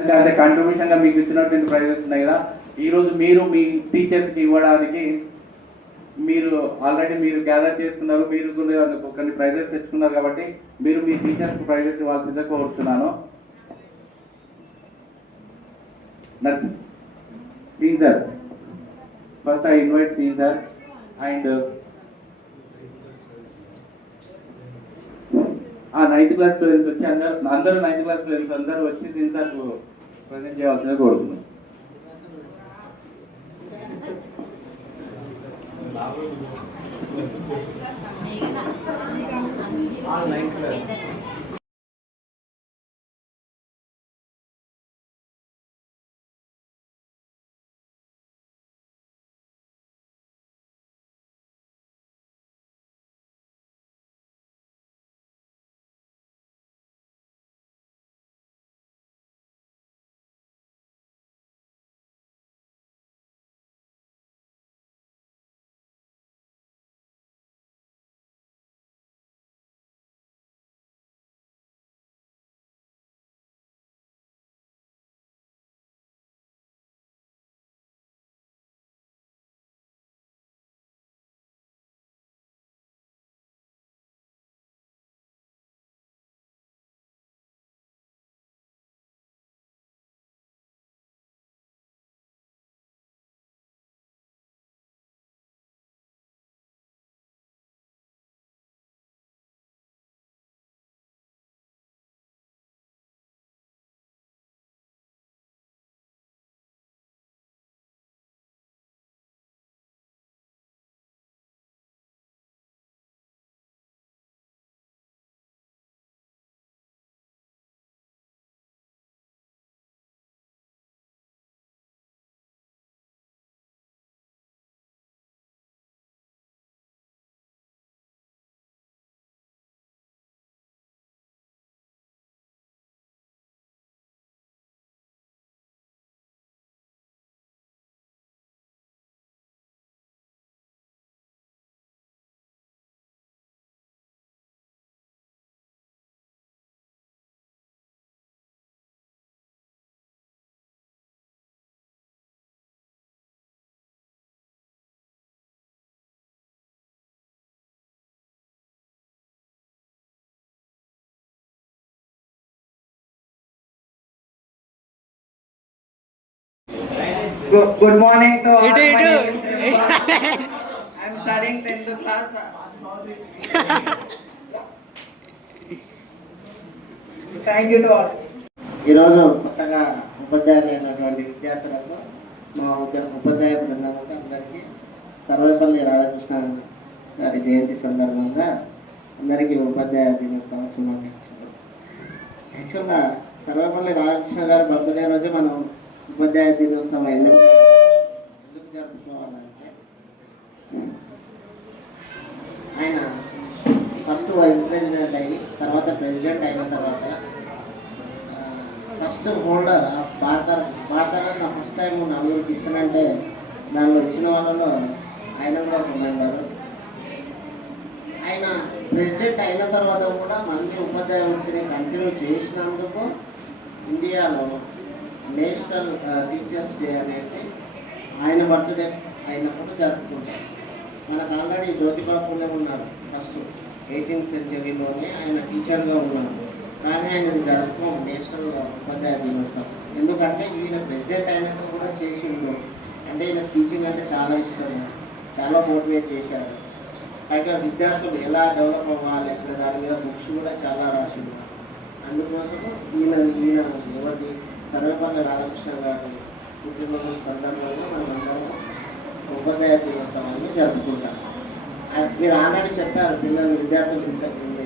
అంటే కాంట్రిబ్యూషన్గా మీకు ఇచ్చినటువంటి ప్రైజెస్ ఉన్నాయి కదా, ఈరోజు మీరు మీ టీచర్స్కి ఇవ్వడానికి మీరు ఆల్రెడీ మీరు గ్యాదర్ చేసుకున్నారు, మీరు కొన్ని ప్రైజెస్ తెచ్చుకున్నారు కాబట్టి మీరు మీ టీచర్స్కి ప్రైజెస్ ఇవ్వాల్సిందే కోరుతున్నాను. సీన్ సార్, ఫస్ట్ ఐ ఇన్వైట్ సీన్ sir and 9th class students వచ్చి అందరూ 9th క్లాస్ స్టూడెంట్స్ అందరూ వచ్చి సీన్ సార్ ప్రజెంట్ చేయాల్సిందే కోరుతున్నాను. Good morning to all. I'm studying 10th class. Thank you to all. ఈరోజు కొత్తగా ఉపాధ్యాయులు అయినటువంటి విద్యార్థులకు మా ఉపాధ్యాయ బృందానికి అందరికీ సర్వేపల్లి రాధాకృష్ణ గారి జయంతి సందర్భంగా అందరికీ ఉపాధ్యాయ దినోత్సవ శుభాకాంక్షలు. యాక్చువల్గా సర్వేపల్లి రాధాకృష్ణ గారి బర్త్డే రోజు మనం ఉపాధ్యాయ దినోత్సవం ఎందుకు జరుపుకోవాలంటే, ఆయన ఫస్ట్ వైస్ ప్రెసిడెంట్ అయ్యి తర్వాత ప్రెసిడెంట్ అయిన తర్వాత first holder Bharat Ratna first time 4 ఇస్తానంటే దానిలో వచ్చిన వాళ్ళలో ఆయన కూడా ఒక మెంబరు. ఆయన ప్రెసిడెంట్ అయిన తర్వాత కూడా మళ్ళీ ఉపాధ్యాయ వృత్తిని కంటిన్యూ చేసినందుకు ఇండియాలో నేషనల్ టీచర్స్ డే అనేది ఆయన బర్త్డే అయినప్పుడు జరుపుకుంటారు. మనకు ఆల్రెడీ జ్యోతిబా పూలే ఉన్నారు, ఫస్ట్ 18th సెంచరీలోనే ఆయన టీచర్గా ఉన్నారు. కానీ ఆయనది జరుపుకోం నేషనల్ ఉపాధ్యాయ దినోత్సవం. ఎందుకంటే ఈయన ప్రెసిడెంట్ అయినాక కూడా చేసి ఉన్నారు. అంటే ఈయన టీచింగ్ అంటే చాలా ఇష్టం, చాలా మోటివేట్ చేశారు. పైగా విద్యార్థులు ఎలా డెవలప్ అవ్వాలి అనే దాని మీద బుక్స్ కూడా చాలా రాసింది. అందుకోసం ఈయన ఎవరి సర్వేపల్లి రాధాకృష్ణ గారి పుట్టినరోజు సందర్భంగా మనం అందరం ఉపాధ్యాయ దినోత్సవాన్ని జరుపుకుంటాం. మీరు ఆల్రెడీ చెప్పారు, పిల్లలు విద్యార్థులు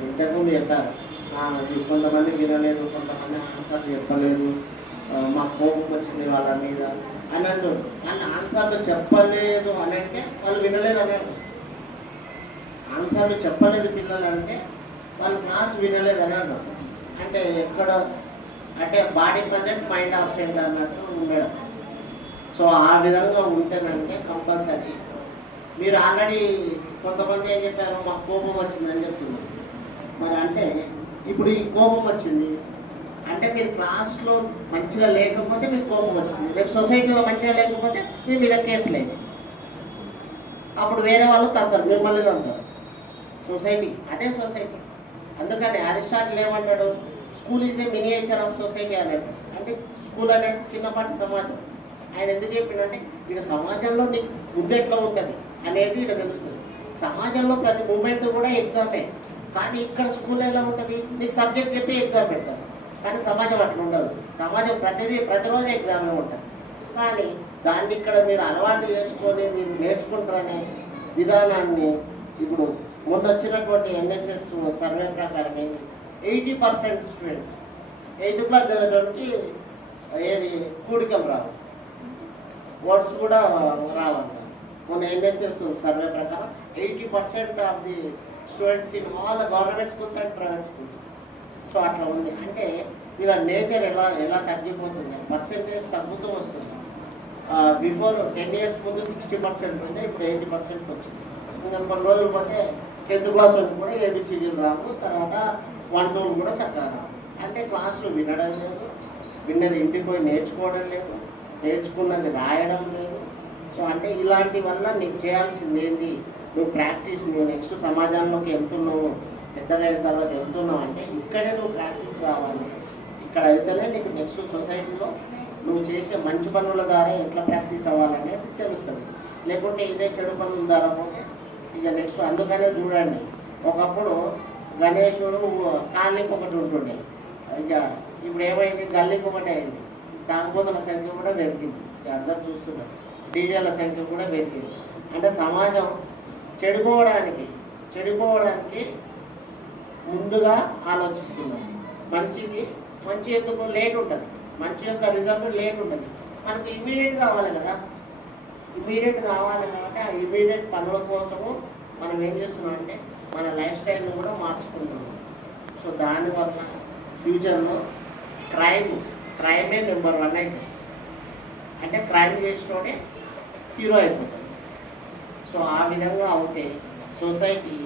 ఇంతకుముందు చెప్పారు, కొంతమంది వినలేదు, కొంతమంది ఆన్సర్లు చెప్పలేదు, మాకు కోపం వచ్చింది వాళ్ళ మీద అని అంటారు. వాళ్ళు ఆన్సర్లు చెప్పలేదు అని అంటే వాళ్ళు వినలేదు అన్నారు. ఆన్సర్లు చెప్పలేదు పిల్లలు అంటే వాళ్ళు క్లాస్ వినలేదు అని అంటారు. అంటే ఎక్కడ అంటే బాడీ ప్రజెంట్ మైండ్ ఆబ్సెంట్ అన్నట్టు ఉండడం. సో ఆ విధంగా ఉంటేనంటే కంపల్సరీ మీరు ఆల్రెడీ కొంతమంది ఏం చెప్పారు, మాకు కోపం వచ్చిందని చెప్తున్నారు. మరి అంటే ఇప్పుడు ఈ కోపం వచ్చింది, అంటే మీరు క్లాస్లో మంచిగా లేకపోతే మీకు కోపం వచ్చింది, రేపు సొసైటీలో మంచిగా లేకపోతే మీ మీద కేసు లేదు, అప్పుడు వేరే వాళ్ళు తంతారు, మిమ్మల్ని తంతారు. సొసైటీ అదే సొసైటీ. అందుకని అరిస్టాటిల్ ఏమంటాడు, school is a miniature of society అన్నాడు. అంటే స్కూల్ అనేది చిన్నపాటి సమాజం. ఆయన ఎందుకు చెప్పిండంటే ఇక్కడ సమాజంలో నీకు బుద్ధి ఎట్లా ఉంటుంది అనేది ఇక్కడ తెలుస్తుంది. సమాజంలో ప్రతి మూమెంట్ కూడా ఎగ్జామే, కానీ ఇక్కడ స్కూల్ ఎలా ఉంటుంది, నీకు సబ్జెక్ట్ చెప్పి ఎగ్జామ్ పెడతారు. కానీ సమాజం అట్లా ఉండదు. సమాజం ప్రతిరోజు ఎగ్జామే ఉంటుంది. కానీ దాన్ని ఇక్కడ మీరు అలవాటు చేసుకొని మీరు నేర్చుకుంటారనే విధానాన్ని ఇప్పుడు మొన్న వచ్చినటువంటి ఎన్ఎస్ఎస్ సర్వే ప్రకారం 80% స్టూడెంట్స్ 8th క్లాస్ చదవడానికి ఏది కూడికలు రావు, వర్డ్స్ కూడా రావంట. మొన్న ఎన్ఎస్ఎస్ సర్వే ప్రకారం 80% of the students in all the government schools and private schools. So అట్లా ఉంది. అంటే ఇలా నేచర్ ఎలా తగ్గిపోతుంది, పర్సెంటేజ్ తగ్గుతూ వస్తుంది. బిఫోర్ 10 years ముందు 60% ఉంది, ఇప్పుడు 80% వచ్చింది. ఇంకా కొన్ని రోజులు పోతే 10th క్లాస్ వరకు కూడా ఏబిసిడీలు రావు, తర్వాత 1 2 కూడా చక్కగా రావు. అంటే క్లాసులు వినడం లేదు, విన్నది ఇంటికి పోయి నేర్చుకోవడం లేదు, నేర్చుకున్నది రాయడం లేదు. సో అంటే ఇలాంటి వల్ల నీకు చేయాల్సింది ఏంది, నువ్వు ప్రాక్టీస్, నువ్వు నెక్స్ట్ సమాజంలోకి వెళ్తున్నావు, పెద్దగా అయిన తర్వాత వెళ్తున్నావు అంటే ఇక్కడే నువ్వు ప్రాక్టీస్ కావాలి. ఇక్కడ అయితేనే నీకు నెక్స్ట్ సొసైటీలో నువ్వు చేసే మంచి పనుల ద్వారా ఎట్లా ప్రాక్టీస్ అవ్వాలనేది తెలుస్తుంది. లేకుంటే ఇదే చెడు పనుల ద్వారా పోతే ఇక నెక్స్ట్. అందుకనే చూడండి, ఒకప్పుడు గణేశుడు కాలనీకి ఒకటి ఉంటుండే, ఇక ఇప్పుడు ఏమైంది, గల్లీకి ఒకటి అయింది. తాగుబోతుల సంఖ్య కూడా పెరిగింది, అందరూ చూస్తున్నారు. డీజేల సంఖ్య కూడా పెరిగింది. అంటే సమాజం చెడిపోవడానికి ముందుగా ఆలోచిస్తున్నాం. మంచి ఎందుకు లేట్ ఉంటుంది, మంచి యొక్క రిజల్ట్ లేట్ ఉంటుంది. మనకి ఇమీడియట్ కావాలి కదా, ఇమీడియట్ కావాలి కాబట్టి ఆ ఇమీడియట్ పనుల కోసము మనం ఏం చేస్తున్నాం అంటే మన లైఫ్ స్టైల్ని కూడా మార్చుకుంటున్నాం. సో దానివల్ల ఫ్యూచర్లో క్రైమే నెంబర్ 1 అవుతుంది. అంటే క్రైమ్ చేసినోడే హీరో అయిపోతుంది. సో ఆ విధంగా అవుతే సొసైటీ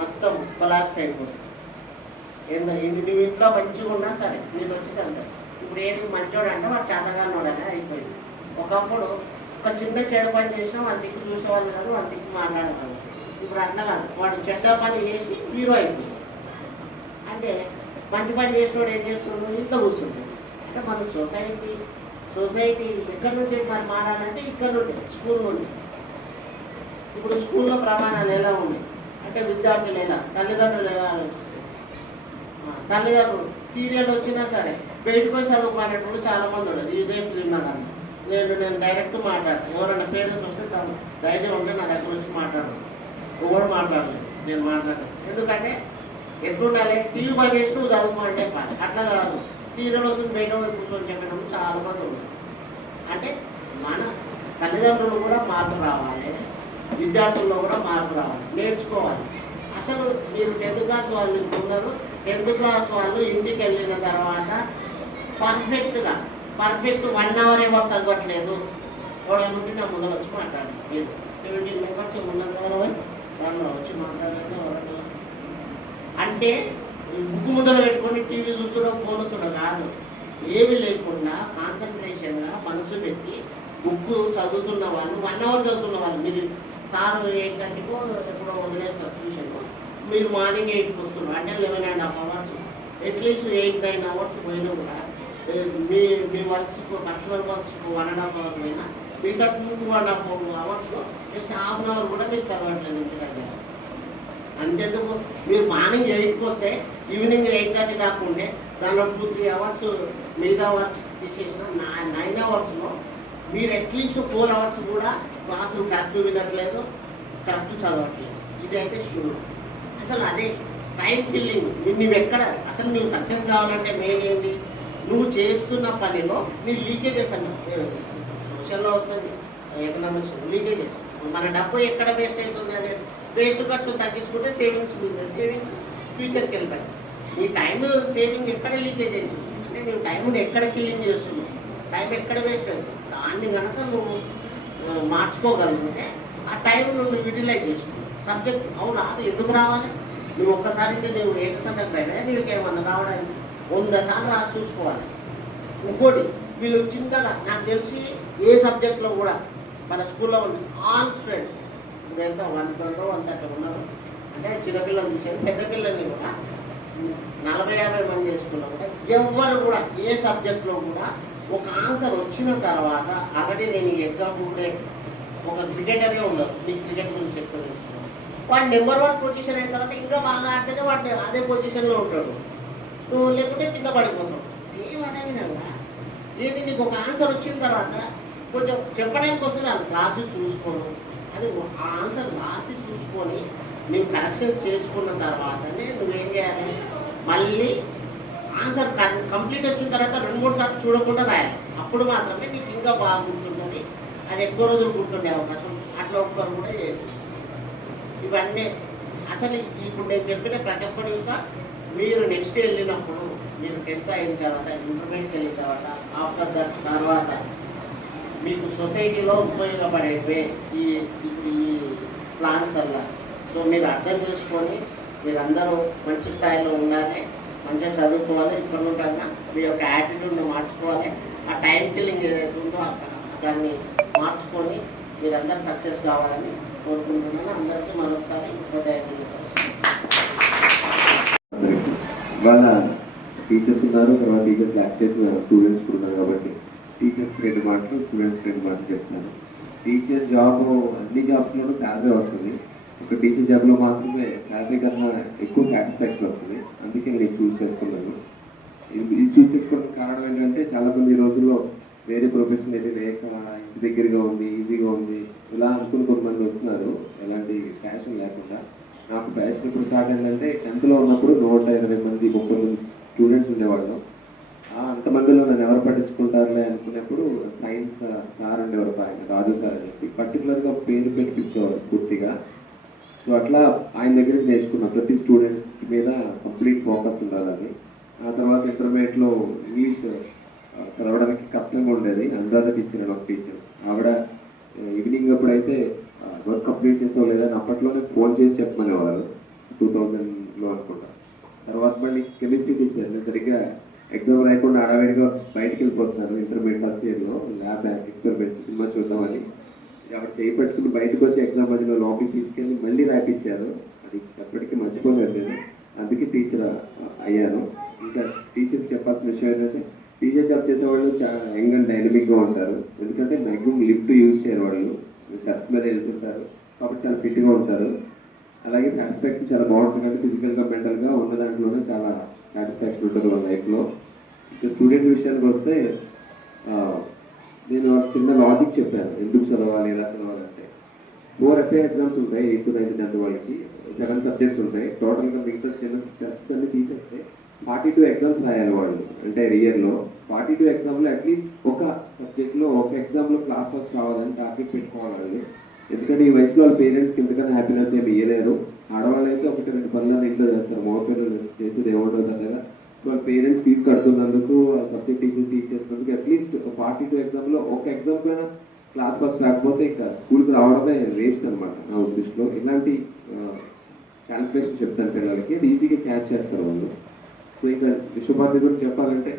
మొత్తం కొలాప్స్ అయిపోతుంది. నువ్వు ఇంట్లో మంచిగా ఉన్నా సరే నేను వచ్చింది అంటారు. ఇప్పుడు ఏది మంచోడు అంటే వాడు చేతగానోడనే అయిపోయింది. ఒకప్పుడు ఒక చిన్న చెడు పని చేసినా వాళ్ళ దిక్కు చూసేవాళ్ళు కాదు, వాళ్ళ దిక్కు మాట్లాడేవాళ్ళు. ఇప్పుడు అట్లా కాదు, వాడు చెడ్డ పని చేసి హీరో అయిపోయింది. అంటే మంచి పని చేసినోడు ఏం చేస్తున్నాడు, ఇంట్లో కూర్చుంటాడు. అంటే మన సొసైటీ ఎక్కడి నుండి మరి మారాలంటే ఇక్కడ నుండి, స్కూల్ నుండి. ఇప్పుడు స్కూల్లో ప్రమాణాలు ఎలా ఉన్నాయి అంటే విద్యార్థులు ఎలా, తల్లిదండ్రులు ఎలా ఆలోచిస్తారు. తల్లిదండ్రులు సీరియల్ వచ్చినా సరే బయటకు పోయి చదువుకునేటప్పుడు చాలామంది ఉండదు. ఇదే ఫిలిం కానీ నేను డైరెక్ట్ మాట్లాడతాను. ఎవరైనా పేరెంట్స్ వస్తే ధైర్యం ఉంటే నా దగ్గర వచ్చి మాట్లాడను. ఎవరు మాట్లాడలేదు, నేను మాట్లాడను. ఎందుకంటే ఎట్లుండాలి, టీవీ పని చేసి నువ్వు చదువుకో అని చెప్పాలి. అట్లా కాదు, సీరియల్ వస్తుంది బయట కూర్చొని చెప్పినప్పుడు చాలామంది ఉన్నారు. అంటే మన తల్లిదండ్రులు కూడా మార్పు రావాలి, విద్యార్థుల్లో కూడా మార్పు రావాలి, నేర్చుకోవాలి. అసలు మీరు 10th క్లాస్ వాళ్ళు ఉన్నారు, 10th క్లాస్ వాళ్ళు ఇంటికి వెళ్ళిన తర్వాత పర్ఫెక్ట్ 1 hour ఏమో చదవట్లేదు. వాడు నుండి నా ముందర వచ్చి మాట్లాడలేదు. 17 members ఉన్నారు కదా, వాళ్ళు వచ్చి మాట్లాడలేదు. అంటే బుక్ ముందర పెట్టుకొని టీవీ చూస్తుండడం, ఫోన్ వస్తుండడం కాదు. ఏమీ లేకుండా కాన్సన్ట్రేషన్గా మనసు పెట్టి బుక్ చదువుతున్న వాళ్ళు 1 hour చదువుతున్న వాళ్ళు, మీరు సార్ 8:30కో ఎప్పుడో వదిలేస్తారు ట్యూషన్, మీరు మార్నింగ్ 8కి వస్తున్నారు అంటే 11.5 hours, అట్లీస్ట్ 8-9 hours పోయినా కూడా మీ వర్క్స్, పర్సనల్ వర్క్స్ 1.5 hour పోయినా మిగతా 2-2.5 hours జస్ట్ ½ an hour కూడా మీరు చదవట్లేదు ఇంటి దగ్గర. అంతెందుకు, మీరు మార్నింగ్ 8కి వస్తే ఈవినింగ్ 8:30 దాకా ఉంటే దానిలో 2-3 hours మిగతా వర్క్స్ తీసేసిన 9 hours మీరు అట్లీస్ట్ 4 hours కూడా క్లాసులు కరెక్ట్ వినట్లేదు, కరెక్ట్ చదవట్లేదు. ఇది అయితే షూర్. అసలు అదే టైం కిల్లింగ్. నువ్వు ఎక్కడ అసలు నువ్వు సక్సెస్ కావాలంటే మెయిన్ ఏంటి, నువ్వు చేస్తున్న పనిలో నీ లీకేజెస్ అంటే సోషల్లో వస్తుంది, ఎకనామిక్స్ లీకేజెస్. మన డబ్బు ఎక్కడ వేస్ట్ అవుతుంది అనేది వేస్ట్ ఖర్చు తగ్గించుకుంటే సేవింగ్స్ ఫ్యూచర్కి వెళ్ళిపోయి నీ టైం సేవింగ్ ఎక్కడ లీకేజ్ అవుతుంది అంటే నువ్వు టైంని ఎక్కడ కిల్లింగ్ చేస్తున్నావు, టైం ఎక్కడ వేస్ట్ అవుతుంది. దాన్ని కనుక నువ్వు మార్చుకోగలిగితే ఆ టైం నువ్వు యూటిలైజ్ చేసుకుంటావు. సబ్జెక్ట్ రాదు, ఎందుకు రావాలి, నువ్వు ఒక్కసారి నువ్వు ఏకసంగా నీకు ఏమన్నా రావడానికి 100 సార్లు రాసి చూసుకోవాలి. ఇంకోటి వీళ్ళు చిన్నగా నాకు తెలిసి ఏ సబ్జెక్ట్లో కూడా మన స్కూల్లో ఉంది ఆల్ స్టూడెంట్స్ ఇప్పుడు ఎంత 120 130 ఉన్నారు అంటే చిన్నపిల్లలు తీసేది పెద్ద పిల్లల్ని కూడా 40-50 మంది చేసుకున్నా కూడా ఎవరు కూడా ఏ సబ్జెక్ట్లో కూడా ఒక ఆన్సర్ వచ్చిన తర్వాత ఆల్రెడీ నేను ఈ ఎగ్జాంపుల్ కూడా ఒక క్రికెటరే ఉండదు, మీకు క్రికెట్ గురించి ఎక్కువ తెలుసుకున్నాను. వాడు నెంబర్ 1 పొజిషన్ అయిన తర్వాత ఇంకా బాగా ఆడితేనే వాడు అదే పొజిషన్లో ఉంటాడు, నువ్వు లేకుంటే కింద పడిపోతావు. సేమ్ అదే విధంగా ఏంటి నీకు ఒక ఆన్సర్ వచ్చిన తర్వాత కొంచెం చెప్పడానికి వస్తుంది అది రాసి చూసుకోను, అది ఆ ఆన్సర్ రాసి చూసుకొని నువ్వు కరెక్షన్ చేసుకున్న తర్వాతనే నువ్వేం చేయాలి, మళ్ళీ ఆన్సర్ కంప్లీట్ వచ్చిన తర్వాత 2-3 సార్లు చూడకుండా రాయాలి. అప్పుడు మాత్రమే నీకు ఇంకా బాగా గుర్తుంటుంది, అది ఎక్కువ రోజులు గుర్తుండే అవకాశం. అట్లా ఒక్కరు కూడా చేయదు. ఇవన్నీ అసలు ఇప్పుడు నేను చెప్పిన ప్రతి ఒక్కటి ఇంకా మీరు నెక్స్ట్ వెళ్ళినప్పుడు మీరు 10th అయిన తర్వాత ఇంటర్మీడియట్ వెళ్ళిన తర్వాత ఆఫ్టర్ దట్ తర్వాత మీకు సొసైటీలో ఉపయోగపడేవే ఈ ప్లాన్స్ వల్ల. సో మీరు అర్థం చేసుకొని మీరందరూ మంచి స్థాయిలో ఉండాలి, మంచిగా చదువుకోవాలి. ఇక్కడ ఉంటాగా మీ యొక్క యాటిట్యూడ్ని మార్చుకోవాలి. ఆ టైం కిల్లింగ్ ఏదైతే ఉందో దాన్ని మార్చుకొని మీరందరూ సక్సెస్ కావాలని కోరుకుంటున్నాను. అందరికీ మరొకసారి వాళ్ళ టీచర్స్ ఉన్నారు, తర్వాత టీచర్స్ యాక్ట్ చేసిన స్టూడెంట్స్ కూడా ఉన్నారు కాబట్టి టీచర్స్ 2 మాటలు, స్టూడెంట్స్ 2 మాటలు చెప్తాను. టీచర్ జాబ్ అన్ని జాబ్స్లోనూ శాలరీ వస్తుంది, ఒక టీచర్ జాబ్లో మాత్రమే శాలరీ కన్నా ఎక్కువ సాటిస్ఫాక్షన్ వస్తుంది. అందుకే నేను చూస్ చేసుకున్నాను. ఇది చూస్ చేసుకోవడానికి కారణం ఏంటంటే చాలామంది ఈ రోజుల్లో వేరే ప్రొఫెషన్ అయితే లేక ఇంటి దగ్గరగా ఉంది, ఈజీగా ఉంది ఇలా అనుకుని కొంతమంది వస్తున్నారు, ఎలాంటి ప్యాషన్ లేకుండా. నాకు ప్యాషన్ ఇప్పుడు స్టార్ట్ అయిందంటే 10th ఉన్నప్పుడు 120 మంది 30 మంది స్టూడెంట్స్ ఉండేవాళ్ళు. అంతమందిలో నన్ను ఎవరు పట్టించుకుంటారులే అనుకున్నప్పుడు సైన్స్ సార్ ఉండేవారు, ఆయన రాజు సార్ అని చెప్పి పర్టికులర్గా పేరు పెట్టించేవారు పూర్తిగా. సో అట్లా ఆయన దగ్గర నేర్చుకున్న ప్రతి స్టూడెంట్ మీద కంప్లీట్ ఫోకస్ ఉండాలని. ఆ తర్వాత ఇంటర్మీడియట్లో ఇంగ్లీష్ చదవడానికి కష్టంగా ఉండేది. అనురాధ టీచర్ అని ఒక టీచర్, ఆవిడ ఈవినింగ్ అప్పుడైతే వర్క్ కంప్లీట్ చేసావు లేదని అప్పట్లోనే ఫోన్ చేసి చెప్పమనేవారు, 2000లో అనుకుంటా. తర్వాత మళ్ళీ కెమిస్ట్రీ టీచర్, నేను సరిగ్గా ఎగ్జామ్ రాయకుండా అడవిడిగా బయటకు వెళ్ళిపోతున్నారు ఇంటర్మీడియట్ ఫస్ట్ ఇయర్లో ల్యాబ్ ఎక్స్పెరిమెంట్ సినిమా చూద్దామని. ఆవిడ చేయి పట్టుకుని బయటకు వచ్చి ఎగ్జామ్ మధ్యలో లోపలికి తీసుకెళ్ళి మళ్ళీ రాయించారు. అది ఎప్పటికీ మర్చిపోలేదు నేను, అందుకే టీచర్ అయ్యాను. ఇంకా టీచర్స్ చెప్పాల్సిన విషయం ఏంటంటే టీచర్ జాబ్ చేసేవాళ్ళు చాలా యంగ్ అండ్ డైనమిక్గా ఉంటారు. ఎందుకంటే మ్యాక్సిమం లిఫ్ట్ యూజ్ చేయరు, వాళ్ళు స్టెప్స్ మీద వెళ్తుంటారు కాబట్టి చాలా ఫిట్గా ఉంటారు. అలాగే సాటిస్ఫాక్షన్ చాలా బాగుంటుంది, అంటే ఫిజికల్గా మెంటల్గా ఉన్న దాంట్లోనే చాలా సాటిస్ఫాక్షన్ ఉంటుంది వాళ్ళ లైఫ్లో. ఇంకా స్టూడెంట్ విషయానికి వస్తే నేను చిన్న లాజిక్ చెప్పాను ఎందుకు చదవాలి ఎలా చదవాలంటే. 4 FA ఎగ్జామ్స్ ఉంటాయి 8th 9th 10th వాళ్ళకి, 7 సబ్జెక్ట్స్ ఉంటాయి. టోటల్గా మిగతా చిన్న టెస్ట్స్ అన్ని తీసేస్తే 42 ఎగ్జామ్స్ రాయాలి వాళ్ళు, అంటే ఇయర్లో 42 ఎగ్జామ్లో అట్లీస్ట్ ఒక సబ్జెక్ట్లో ఒక ఎగ్జామ్లో క్లాస్ ఫస్ట్ రావాలని టార్గెట్ పెట్టుకోవాలి వాళ్ళు. ఎందుకంటే ఈ వయసులో వాళ్ళ పేరెంట్స్కి ఎందుకన్నా హ్యాపీనెస్ ఏమి ఇయ్యలేరు. ఆడవాళ్ళు అయితే 1-2 పనులను ఇంట్లో చేస్తారు, మగ పిల్లలు చేసేది ఏముంటుంది కదా. వాళ్ళ పేరెంట్స్ ఫీజు కడుతున్నందుకు సబ్జెక్ట్ టీచర్ చేసినందుకు అట్లీస్ట్ 42 ఎగ్జామ్లో ఒక ఎగ్జామ్ పైన క్లాస్ ఫస్ట్ రాకపోతే ఇంకా స్కూల్కి రావడమే వేస్ట్ అనమాట నా ఉద్దేశంలో. ఇలాంటి క్యాల్కులేషన్ చెప్తాను పిల్లలకి, ఈజీగా క్యాచ్ చేస్తారు వాళ్ళు. సో ఇంకా విశ్వభారతి గురించి చెప్పాలంటే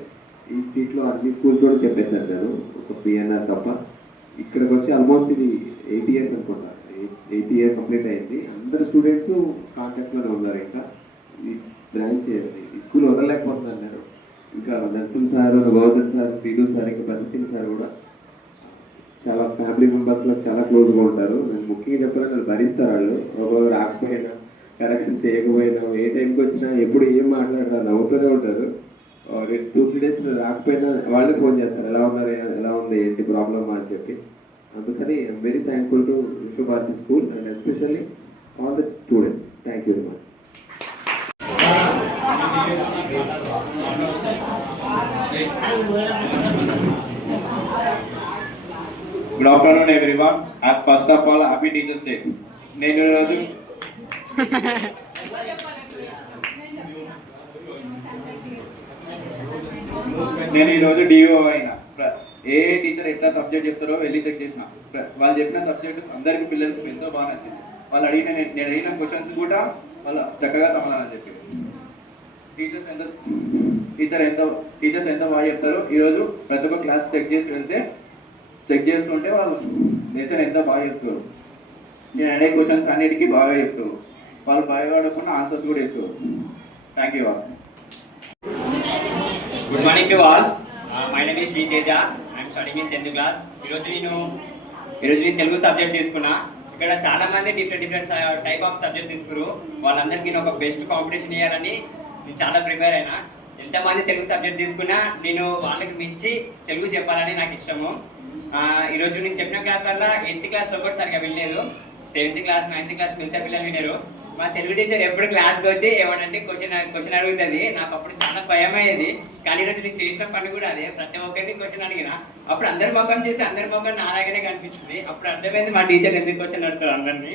ఈ స్ట్రీట్లో అన్ని స్కూల్స్ కూడా చెప్పేశారు నేను, ఒక PNR తప్ప. ఇక్కడికి వచ్చి ఆల్మోస్ట్ ఇది 8 years అనుకుంటా, 8 years కంప్లీట్ అయింది. అందరు స్టూడెంట్స్ కాంటాక్ట్లోనే ఉన్నారు. ఇంకా ఈ బ్రాంచ్ ఈ స్కూల్ వదలలేకపోతున్నారు నేను. ఇంకా నర్సింగ్ సార్, గౌతమ్ సార్, శ్రీడు సార్, ఇంకా ప్రదర్శన్ సార్ కూడా చాలా ఫ్యామిలీ మెంబర్స్లో చాలా క్లోజ్గా ఉంటారు. నేను ముఖ్యంగా చెప్పాలంటే వాళ్ళు భరిస్తారు. వాళ్ళు ఒకరు రాకపోయినా కరెక్షన్ చేయకపోయినా ఏ టైంకి వచ్చినా ఎప్పుడు ఏం మాట్లాడతారు, నవ్వుతూనే ఉంటారు. 2-3 days రాకపోయినా వాళ్ళే ఫోన్ చేస్తారు, ఎలా ఉన్నారు, ఎలా ఉంది, ఏంటి ప్రాబ్లమ్ అని చెప్పి. అందుకని I'm very thankful to Vishwabharati school and especially all the students. Thank you very much. Good afternoon everyone. First of all, happy Teachers Day. నేను ఈరోజు డిఓ అయినా. ఏ టీచర్ ఎట్లా సబ్జెక్ట్ చెప్తారో వెళ్ళి చెక్ చేసిన. వాళ్ళు చెప్పిన సబ్జెక్ట్ అందరికీ పిల్లలకి ఎంతో బాగా నచ్చింది. వాళ్ళు నేను అడిగిన క్వశ్చన్స్ కూడా వాళ్ళు చక్కగా సమాధానం చెప్పారు. టీచర్స్ ఎంత టీచర్స్ ఎంతో బాగా చెప్తారు. ఈరోజు ప్రతి ఒక్క క్లాస్ చెక్ చేస్తుంటే వాళ్ళు లెసన్ ఎంతో బాగా చెప్తారు. నేను అడిగే క్వశ్చన్స్ అన్నిటికీ బాగా చెప్తారు. వాళ్ళు భయపడకుండా ఆన్సర్స్ కూడా ఇస్తారు. Thank you all. Good morning to all. My name is G Teja. I'm studying in 10th class. ఈరోజు నేను తెలుగు సబ్జెక్ట్ తీసుకున్నా. ఇక్కడ చాలా మంది డిఫరెంట్ టైప్ ఆఫ్ సబ్జెక్ట్ తీసుకున్నారు. వాళ్ళందరికీ నేను ఒక బెస్ట్ కాంపిటీషన్ ఇవ్వాలని నేను చాలా ప్రిపేర్ అయినా. ఎంతమంది తెలుగు సబ్జెక్ట్ తీసుకున్నా నేను వాళ్ళకి మించి తెలుగు చెప్పాలని నాకు ఇష్టము. ఈరోజు నేను చెప్పిన క్లాస్ వల్ల 8th క్లాస్ ఒకటి సరిగా వినలేదు. 7th క్లాస్ 9th క్లాస్ మిగతా పిల్లలు వినరు. మా తెలుగు టీచర్ ఎప్పుడు క్లాస్కి వచ్చి ఏమనంటే క్వశ్చన్ అడుగుతుంది. నాకు అప్పుడు చాలా భయం అయ్యేది. కానీ ఈరోజు నేను చేసిన పని కూడా అదే. ప్రతి ఒక్కరికి క్వశ్చన్ అడిగిన అప్పుడు అందరి ముఖం చేసి అందరి ముఖం నాలాగానే కనిపించింది. అప్పుడు అర్థమైంది మా టీచర్ ఎందుకు క్వశ్చన్ అడుగుతారు అందరినీ.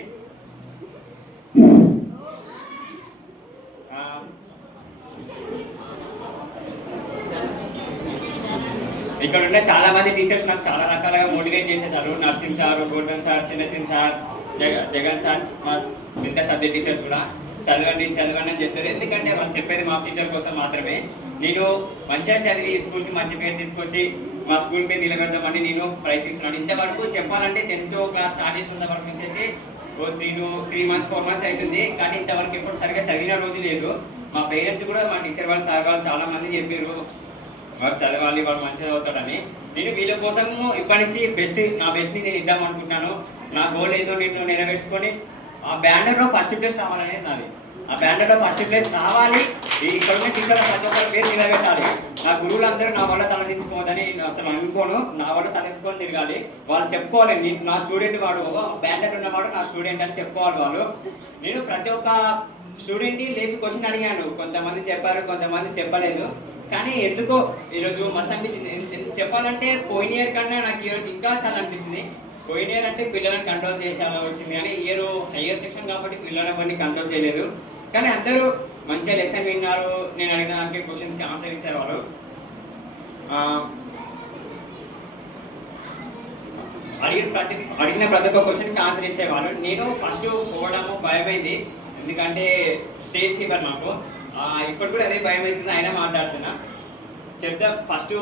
ఇక్కడ ఉన్న చాలా మంది టీచర్స్ నాకు చాలా రకాలుగా మోటివేట్ చేసేసారు. Narsing sir, golden sir, Chinnasingh sir, Jagan sir, మా మిగతా సబ్జెక్ట్ టీచర్స్ కూడా చదవండి అని చెప్తారు. ఎందుకంటే వాళ్ళు చెప్పేది మా ఫ్యూచర్ కోసం మాత్రమే. నేను మంచిగా చదివి స్కూల్కి మంచి పేరు తీసుకొచ్చి మా స్కూల్ పేరు నిలబెడతామని నేను ప్రయత్నిస్తున్నాను. ఇంతవరకు చెప్పాలంటే 10th క్లాస్ స్టార్ట్ చేసిన వరకు నుంచి 3 months 4 months అవుతుంది. కానీ ఇంతవరకు ఎప్పుడు సరిగ్గా చదివిన రోజు లేదు. మా పేరెంట్స్ కూడా మా టీచర్ వాళ్ళు సార్ వాళ్ళు చాలా మంది చెప్పారు వాళ్ళు చదవాలి, వాళ్ళు మంచిగా చదువుతాడని. నేను వీళ్ళ కోసం ఇప్పటి నుంచి నా బెస్ట్ని నేను ఇద్దాం అనుకుంటున్నాను. నా గోల్ ఏదో నేను నెరవేర్చుకొని ఆ బ్యానర్లో ఫస్ట్ ప్లేస్ రావాలనేది నాది. ఆ బ్యానర్లో ఫస్ట్ ప్లేస్ రావాలి. ఇక్కడ ఉన్న టీచర్ల ప్రతి ఒక్కరి పేరు నిలబెట్టాలి. నా గురువులందరూ నా వల్ల తలదించుకోవద్దని అసలు అనుకోను. నా వల్ల తలెత్తుకొని తిరగాలి. వాళ్ళు చెప్పుకోవాలి నా స్టూడెంట్ వాడు, బ్యానర్ ఉన్నవాడు నా స్టూడెంట్ అని చెప్పుకోవాలి వాళ్ళు. నేను ప్రతి ఒక్క స్టూడెంట్ని లేపి క్వశ్చన్ అడిగాను. కొంతమంది చెప్పారు, కొంతమంది చెప్పలేదు. కానీ ఎందుకో ఈరోజు మస్తు అనిపించింది. చెప్పాలంటే పోయిన ఇయర్ కన్నా నాకు ఈరోజు ఇంకా చాలా అనిపించింది. పోయిన ఇయర్ అంటే పిల్లలను కంట్రోల్ చేసేలా వచ్చింది. కానీ ఇయర్ హయ్యర్ సెక్షన్ కాబట్టి పిల్లలను అవన్నీ కంట్రోల్ చేయలేదు. కానీ అందరూ మంచిగా లెసన్ విన్నారు. నేను అడిగిన దానికి క్వశ్చన్స్కి ఆన్సర్ ఇచ్చారు వాళ్ళు. అడిగిన ప్రతి ఒక్క క్వశ్చన్కి ఆన్సర్ ఇచ్చేవాళ్ళు. నేను ఫస్ట్ పోవడము భయమైంది. ఎందుకంటే స్టేజ్ ఫీవర్ నాకు. ఇప్పుడు కూడా అదే భయం అవుతుంది. అయినా మాట్లాడుతున్నా. ఫస్ట్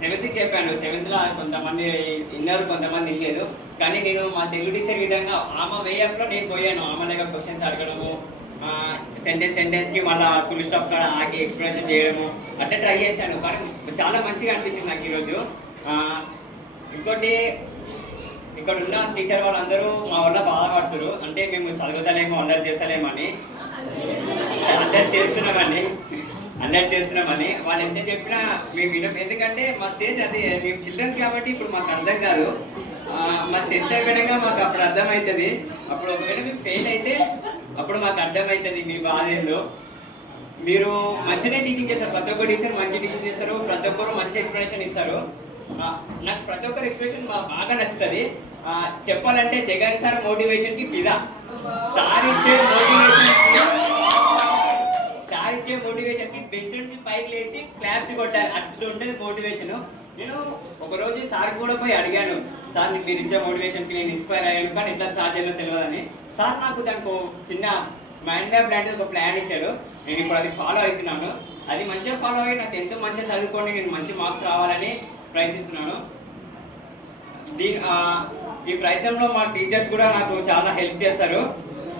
7th చెప్పాను. 7th కొంతమంది విన్నారు, కొంతమంది వినలేదు. కానీ నేను మా తెలుగు టీచర్ విధంగా ఆమె వేయఫ్లో నేను పోయాను. ఆమె దగ్గర క్వశ్చన్స్ అడగడము, సెంటెన్స్కి మళ్ళీ ఫుల్ స్టాప్ కాడ ఆగి ఎక్స్ప్లెనేషన్ చేయడము అట్లా ట్రై చేశాను. కానీ చాలా మంచిగా అనిపించింది నాకు ఈరోజు. ఇంకోటి ఇక్కడ ఉన్న టీచర్ వాళ్ళందరూ మా వల్ల బాధపడుతున్నారు. అంటే మేము చదువుతలేమో, అల్లరి చేస్తలేమని. అందరు చేస్తున్నామని వాళ్ళు ఎంత చెప్పినా మేము వినం. ఎందుకంటే మా స్టేజ్ అది మేము చిల్డ్రన్స్ కాబట్టి ఇప్పుడు మాకు అర్థం కాదు. మా 10th అయిపోయినాక మాకు అప్పుడు అర్థమవుతుంది. అప్పుడు ఒకవేళ మేము ఫెయిల్ అయితే అప్పుడు మాకు అర్థమవుతుంది మీ బాధ ఏందో. మీరు మంచిగా టీచింగ్ చేస్తారు. ప్రతి ఒక్క టీచర్ మంచి టీచింగ్ చేస్తారు. ప్రతి ఒక్కరు మంచి ఎక్స్ప్లెనేషన్ ఇస్తారు. నాకు ప్రతి ఒక్కరు ఎక్స్ప్లెనేషన్ బాగా నచ్చుతుంది. చెప్పాలంటే జగన్ సార్ మోటివేషన్కి ఫిదా. సార్ ఇచ్చే మోటివేషన్కి బెంచ్ నుంచి పైకి లేచి క్లాప్స్ కొట్టాలి. అట్లా ఉంటుంది మోటివేషన్. నేను ఒకరోజు సార్ కూడా పోయి అడిగాను, సార్ మీరు ఇచ్చే మోటివేషన్కి నేను ఇన్స్పైర్ అయ్యాను, కానీ ఎట్లా స్టార్ట్ చేయాలో తెలియదని. సార్ నాకు దానికి చిన్న మైండ్ మ్యాప్ లాంటిది ఒక ప్లాన్ ఇచ్చాడు. నేను ఇప్పుడు అది ఫాలో అవుతున్నాను. అది మంచిగా ఫాలో అయ్యి నాకు ఎంతో మంచిగా చదువుకొని నేను మంచి మార్క్స్ రావాలని ప్రయత్నిస్తున్నాను. ఈ ప్రయత్నంలో మా టీచర్స్ కూడా నాకు చాలా హెల్ప్ చేస్తారు.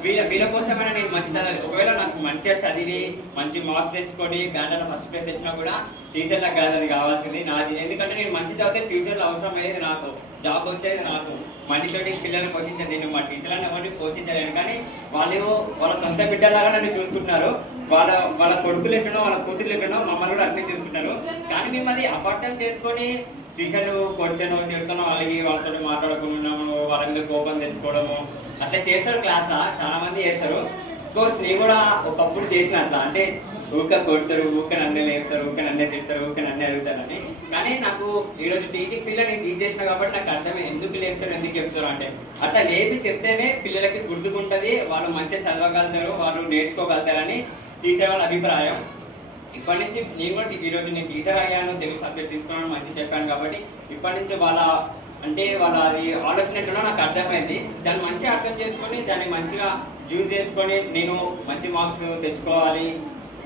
వీళ్ళ కోసమైనా నేను మంచి చదవాలి. ఒకవేళ నాకు మంచిగా చదివి మంచి మార్క్స్ తెచ్చుకొని బ్యానర్లో ఫస్ట్ ప్లేస్ వచ్చినా కూడా టీచర్ నాకు కాదు, అది కావాల్సింది నాది. ఎందుకంటే నేను మంచి చదివితే ఫ్యూచర్లో అవసరం అయ్యేది నాకు, జాబ్ వచ్చేది నాకు. మనిషితోటి పిల్లల్ని పోషించేది నేను. మా టీచర్లను ఎవరిని పోషించలేను. కానీ వాళ్ళ సొంత బిడ్డలాగా నన్ను చూసుకుంటున్నారు. వాళ్ళ కొడుకులు ఎట్లనో, వాళ్ళ కూతురు ఎట్లనో మమ్మల్ని కూడా అట్లనే చూసుకుంటారు. కానీ మేము అది అపార్థం చేసుకొని టీచర్లు కొడితేనో తిడుతానో వాళ్ళతో మాట్లాడుకున్నాము, వాళ్ళ మీద కోపం తెచ్చుకోవడము అట్లా చేస్తారు. క్లాస్లో చాలా మంది చేస్తారు. కోర్స్ నేను కూడా ఒకప్పుడు చేసిన అట్లా. అంటే ఊరికే కొడతారు, ఊరికే నన్నే లేపుతారు, ఊరికే నన్నే తిడతారు, ఊరికే నన్నే అడుగుతారని. కానీ నాకు ఈరోజు టీచింగ్ ఫీల్డ్లో నేను టీచ్ చేసిన కాబట్టి నాకు అర్థమే ఎందుకు లేపుతారు, ఎందుకు చెప్తారు అంటే. అట్లా లేపి చెప్తేనే పిల్లలకి గుర్తుకుంటుంది, వాళ్ళు మంచిగా చదవగలుగుతారు, వాళ్ళు నేర్చుకోగలుగుతారని టీచర్ వాళ్ళ అభిప్రాయం. ఇప్పటి నుంచి నేను కూడా ఈరోజు నేను టీచర్ అయ్యాను, తెలుగు సబ్జెక్ట్ తీసుకున్నాను, మంచి చెప్పాను కాబట్టి ఇప్పటి నుంచి వాళ్ళ అది ఆలోచన ఎట్లా నాకు అర్థమైంది. దాన్ని మంచిగా అర్థం చేసుకొని దాన్ని మంచిగా యూజ్ చేసుకొని నేను మంచి మార్క్స్ తెచ్చుకోవాలి,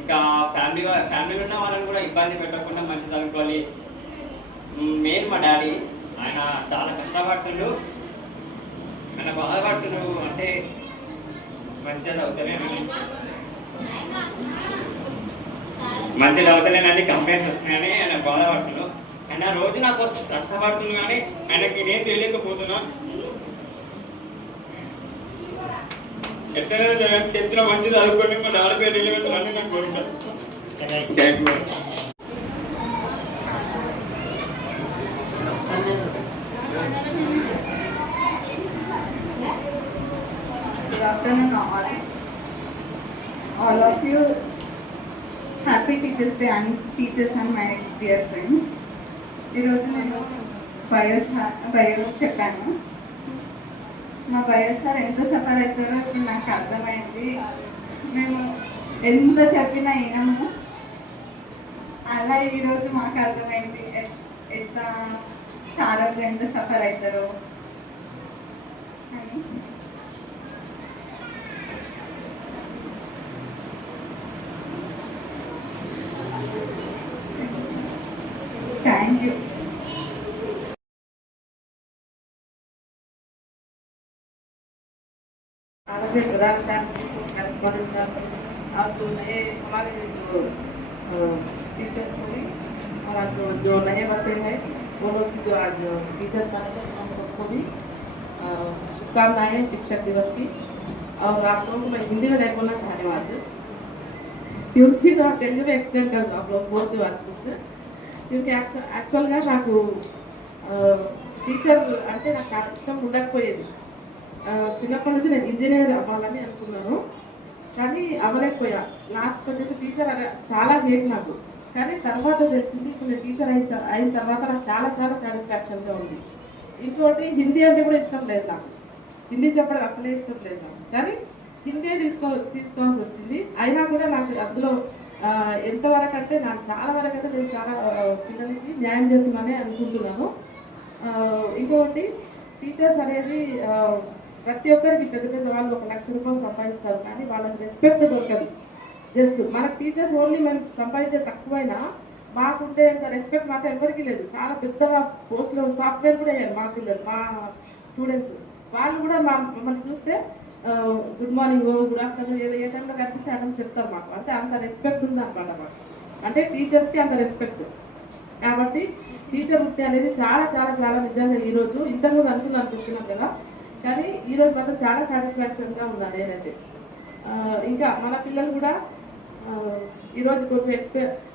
ఇంకా ఫ్యామిలీ ఉన్న వాళ్ళని కూడా ఇబ్బంది పెట్టకుండా మంచి చదువుకోవాలి. మెయిన్ మా డాడీ, ఆయన చాలా కష్టపడుతుండు, ఆయన బాధపడుతుండు. అంటే మంచిగా చదువుతలేనని కంప్లైంట్స్ వస్తున్నాయని ఆయన బాధపడుతుండు. ఆయన రోజు నా కోసం కష్టపడుతుంది, కానీ ఆయనకి నేను తెలియకపోతున్నా. ఎట్లయినా టెన్త్లో మంచి చదువుకొని మా డాడీ పేరు నిలబెట్టాలని నాకు కోరుతాను. Thank you. Good afternoon all of you. Happy Teachers Day and teachers and my dear friends. ఈరోజు నేను బయో చెప్పాను. మా బయో సార్ ఎంత సఫర్ అవుతారో ఇప్పుడు నాకు అర్థమైంది. మేము ఎంత చెప్పినా వినము, అలా ఈరోజు మాకు అర్థమైంది ఎట్లా సార్ ఎంత సఫర్ అవుతారో అని. Thank you. आज प्रधान साहब करेस्पॉन्डेंट साहब और जो नए हमारे जो टीचर्स को भी और आज जो नए बच्चे हैं वो लोग जो आज टीचर्स बने हैं हम सबको भी शुभकामनाएं शिक्षक दिवस की। और आप लोगों को मैं हिंदी में नहीं बोलना चाह रही हूँ आज, क्योंकि तो आप तेलुगु में एक्सप्लेन कर दो आप लोग बोलते हो आज कुछ, क्योंकि యాక్చువల్గా నాకు టీచర్ అంటే నాకు ఇష్టం ఉండకపోయేది. చిన్నప్పటి నుంచి నేను ఇంజనీర్ అవ్వాలని అనుకున్నాను, కానీ అవ్వలేకపోయా. లాస్ట్ వచ్చేసి టీచర్ అనే చాలా హేట్ నాకు, కానీ తర్వాత తెలిసింది ఇప్పుడు నేను టీచర్ అయిన తర్వాత నాకు చాలా చాలా సాటిస్ఫాక్షన్గా ఉంది. ఇంకోటి హిందీ అంటే కూడా ఇష్టం లేదు నాకు, హిందీ చెప్పడం అసలే ఇష్టం లేదు నాకు, కానీ హిందీ తీసుకోవాల్సి వచ్చింది. అయినా కూడా నాకు అందులో ఎంతవరకు అంటే నాకు చాలా వరకు అయితే నేను చాలా పిల్లలకి న్యాయం చేస్తున్నానే అనుకుంటున్నాను. ఇంకొకటి టీచర్స్ అనేది ప్రతి ఒక్కరికి పెద్ద పెద్ద వాళ్ళు 1 లక్ష రూపాయలు సంపాదిస్తారు, కానీ వాళ్ళకి రెస్పెక్ట్ దొరకదు. జస్ట్ మనకు టీచర్స్ ఓన్లీ మనం సంపాదించే తక్కువైనా మాకుంటే అంత రెస్పెక్ట్ మాకు ఎవరికి లేదు. చాలా పెద్ద పోస్ట్లో సాఫ్ట్వేర్ కూడా అయ్యారు మా పిల్లలు, మా స్టూడెంట్స్. వాళ్ళు కూడా మమ్మల్ని చూస్తే గుడ్ మార్నింగ్, గుడ్ ఆఫ్టర్నూన్, ఏ టైంలో కనిపిస్తే అర్థం చెప్తారు మాకు. అంటే అంత రెస్పెక్ట్ ఉంది అనమాట మాకు, అంటే టీచర్స్కి అంత రెస్పెక్ట్. కాబట్టి టీచర్ వృత్తి అనేది చాలా చాలా చాలా నిజంగా ఈరోజు ఇంతకుముందు అనుకున్నాం కదా, కానీ ఈరోజు మాత్రం చాలా సాటిస్ఫాక్షన్గా ఉన్నా నేనైతే. ఇంకా మన పిల్లలు కూడా ఈరోజు కొంచెం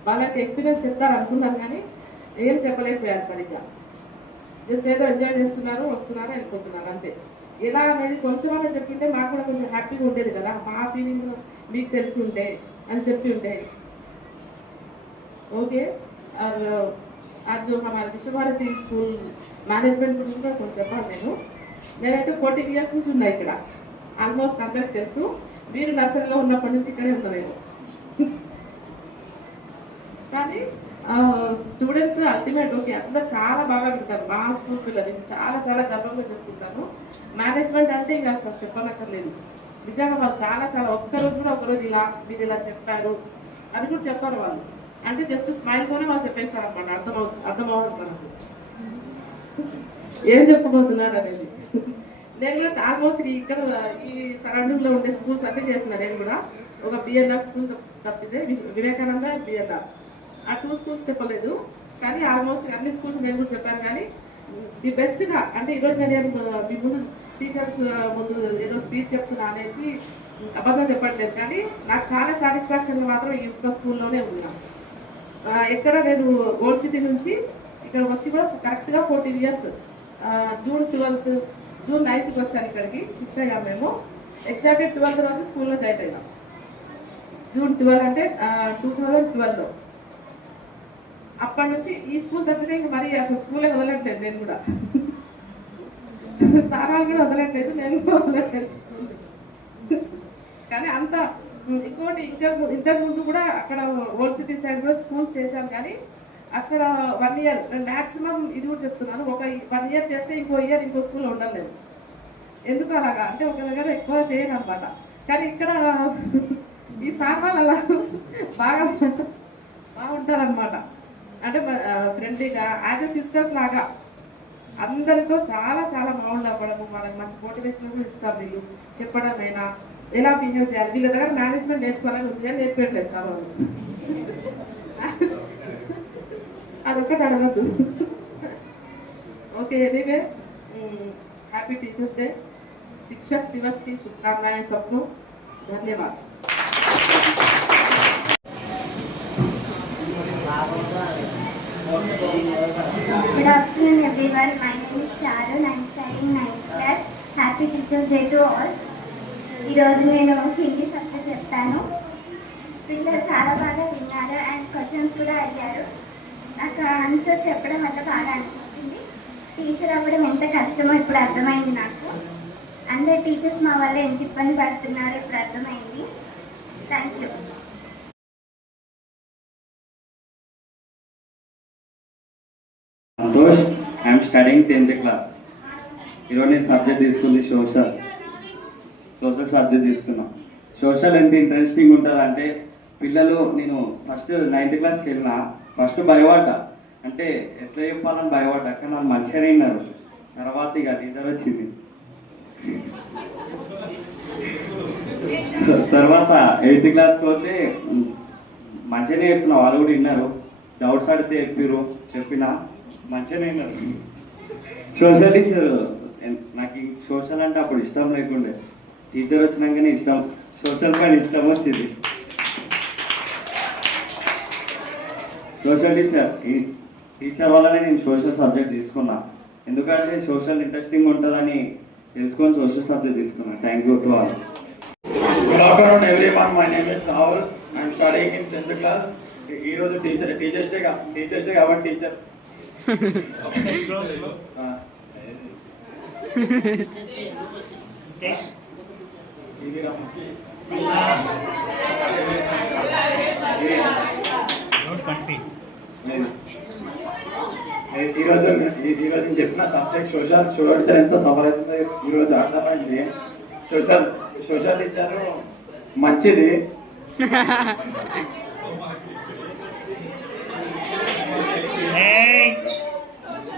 వాళ్ళకి ఎక్స్పీరియన్స్ చెప్తారు అనుకున్నాను, కానీ ఏం చెప్పలేకపోయారు సరిగ్గా. జస్ట్ ఏదో ఎంజాయ్ చేస్తున్నారు, వస్తున్నారు, వెళ్ళిపోతున్నారు అంతే. ఎలా అనేది కొంచెమైనా చెప్పింటే మాకు కూడా కొంచెం హ్యాపీగా ఉండేది కదా, మా ఫీలింగ్ మీకు తెలిసి ఉంటే అని చెప్పి ఉంటే ఓకే. आज जो हमारे విశ్వభారతి స్కూల్ మేనేజ్మెంట్ గురించి కూడా కొంచెం చెప్పాలి. నేనైతే 14 ఇయర్స్ నుంచి ఉన్నా ఇక్కడ, ఆల్మోస్ట్ అందరికి తెలుసు. మీరు నర్సరీలో ఉన్నప్పటి నుంచి ఇక్కడే ఉన్నారేమో, కానీ స్టూడెంట్స్ అల్టిమేట్ ఓకే అందరూ చాలా బాగా పెడతారు. మా స్కూల్ పిల్లలు చాలా చాలా గర్వంగా చెప్పుకుంటాను. మేనేజ్మెంట్ అంటే ఇంకా అసలు చెప్పనక్కర్లేదు. నిజంగా వాళ్ళు చాలా చాలా ఒక్కరోజు కూడా ఒకరోజు ఇలా మీరు ఇలా చెప్పారు అని కూడా చెప్పారు వాళ్ళు. అంటే జస్ట్ స్మైల్తోనే వాళ్ళు చెప్పేస్తారు అన్నమాట, అర్థమవుతుంది మనకు ఏం చెప్పబోతున్నారు అనేది. నేను కూడా ఆల్మోస్ట్ ఇక్కడ ఈ సరౌండింగ్లో ఉండే స్కూల్స్ అన్నీ చేస్తున్నాను. నేను కూడా ఒక బిఎన్ఆర్ స్కూల్ తప్పితే వివేకానంద బిఎన్ఆర్ ఆ 2 స్కూల్స్ చెప్పలేదు, కానీ ఆల్మోస్ట్ అన్ని స్కూల్స్ నేను కూడా చెప్పాను. కానీ ది బెస్ట్గా అంటే ఈరోజు నేను మీ ముందు టీచర్స్ ముందు ఏదో స్పీచ్ చెప్తున్నా అనేసి అబద్ధం చెప్పట్లేదు, కానీ నాకు చాలా సాటిస్ఫాక్షన్ మాత్రం ఈ స్కూల్లోనే ఉంది. ఎక్కడ నేను ఓల్డ్ సిటీ నుంచి ఇక్కడ వచ్చి కూడా కరెక్ట్గా 14 ఇయర్స్. జూన్ 9th వచ్చాను ఇక్కడికి, షిఫ్ట్ అయ్యాం మేము. ఎగ్జాక్ట్గా 12th రోజు స్కూల్లో జాయిన్ అయ్యాం. జూన్ 12 అంటే 2012లో. అప్పటి నుంచి ఈ స్కూల్ తప్పితే ఇంక మరి అసలు స్కూలే వదలట్లేదు. నేను కూడా సారాలు కూడా వదలట్లేదు, నేను కూడా వదలట్లేదు. కానీ అంత ఇంకోటి ఇంతకు ముందు కూడా అక్కడ ఓల్డ్ సిటీ సైడ్ కూడా స్కూల్స్ చేశాం, కానీ అక్కడ 1 ఇయర్ మ్యాక్సిమం ఇది కూడా చెప్తున్నాను, ఒక 1 ఇయర్ చేస్తే ఇంకో ఇయర్ ఇంకో స్కూల్లో ఉండలేదు. ఎందుకు అలాగా అంటే ఒక దగ్గర ఎక్కువ చేయను అనమాట. కానీ ఇక్కడ ఈ సార్ వాళ్ళు అలా బాగా బాగుంటారనమాట. అంటే ఫ్రెండ్లీగా యాజ్ ఎ సిస్టర్స్ లాగా అందరితో చాలా చాలా బాగుండవడము, వాళ్ళకి మంచి మోటివేషన్ కూడా ఇస్తారు. వీళ్ళు చెప్పడమైనా ఎలా బిహేవ్ చేయాలి, వీళ్ళ దగ్గర మేనేజ్మెంట్ నేర్చుకోవాలని వచ్చి నేర్పించలేదు సార్ వాళ్ళు. అదొక్కటి అడగద్దు. Okay anyway happy teachers day, शिक्षक दिवस की शुभकामनाएं सबको, धन्यवाद। Good afternoon everyone, my name is Sharon, I am studying 9th class. Happy Teachers Day to all. ఈరోజు నేను హిందీ సబ్జెక్ట్ చెప్తాను. పిల్లలు చాలా బాగా విన్నారు అండ్ క్వశ్చన్స్ కూడా అడిగారు. నాకు ఆన్సర్ చెప్పడం వల్ల బాగా అనిపించింది. టీచర్ అవ్వడం ఎంత కష్టమో ఇప్పుడు అర్థమైంది నాకు. అందరు టీచర్స్ మా వల్ల ఎంత ఇబ్బంది పడుతున్నారో ఇప్పుడు అర్థమైంది. Thank you. Santosh, I'm studying 10th class. ఈరోజు నేను సబ్జెక్ట్ తీసుకుంది సోషల్ సబ్జెక్ట్ తీసుకున్నాం. సోషల్ ఎంత ఇంట్రెస్టింగ్ ఉంటుందంటే పిల్లలు, నేను ఫస్ట్ 9th క్లాస్కి వెళ్ళిన ఫస్ట్ భయపడ్డా, అంటే ఎట్లా చెప్పాలని భయపడ్డా, కానీ వాళ్ళు మంచిగానే విన్నారు. తర్వాత ఇక టీచర్ వచ్చింది. తర్వాత 8th క్లాస్కి పోతే మంచిగానే చెప్పిన, వాళ్ళు కూడా విన్నారు. డౌట్స్ అడిగితే చెప్పిన మంచిగానే విన్నారు. సోషల్ టీచర్, నాకు సోషల్ అంటే అప్పుడు ఇష్టం లేకుండే, టీచర్ వచ్చినాకనే ఇష్టం, సోషల్ పైన ఇష్టం వచ్చింది. సోషల్ టీచర్ వల్లనే నేను సోషల్ సబ్జెక్ట్ తీసుకున్నా, ఎందుకంటే సోషల్ ఇంట్రెస్టింగ్ ఉంటుందని తెలుసుకొని సోషల్ సబ్జెక్ట్ తీసుకున్నా. Thank you to all. Good afternoon everyone, my name is Rahul, I am studying in 10th class. ఈరోజు టీచర్స్ డే కాబట్టి టీచర్ ఈరోజు నేను చెప్పిన సబ్జెక్ట్ సోషల్ టీచర్ ఎంతో సఫర్ అవుతుందో ఈరోజు అర్థమైంది. సోషల్ టీచర్ మంచిది.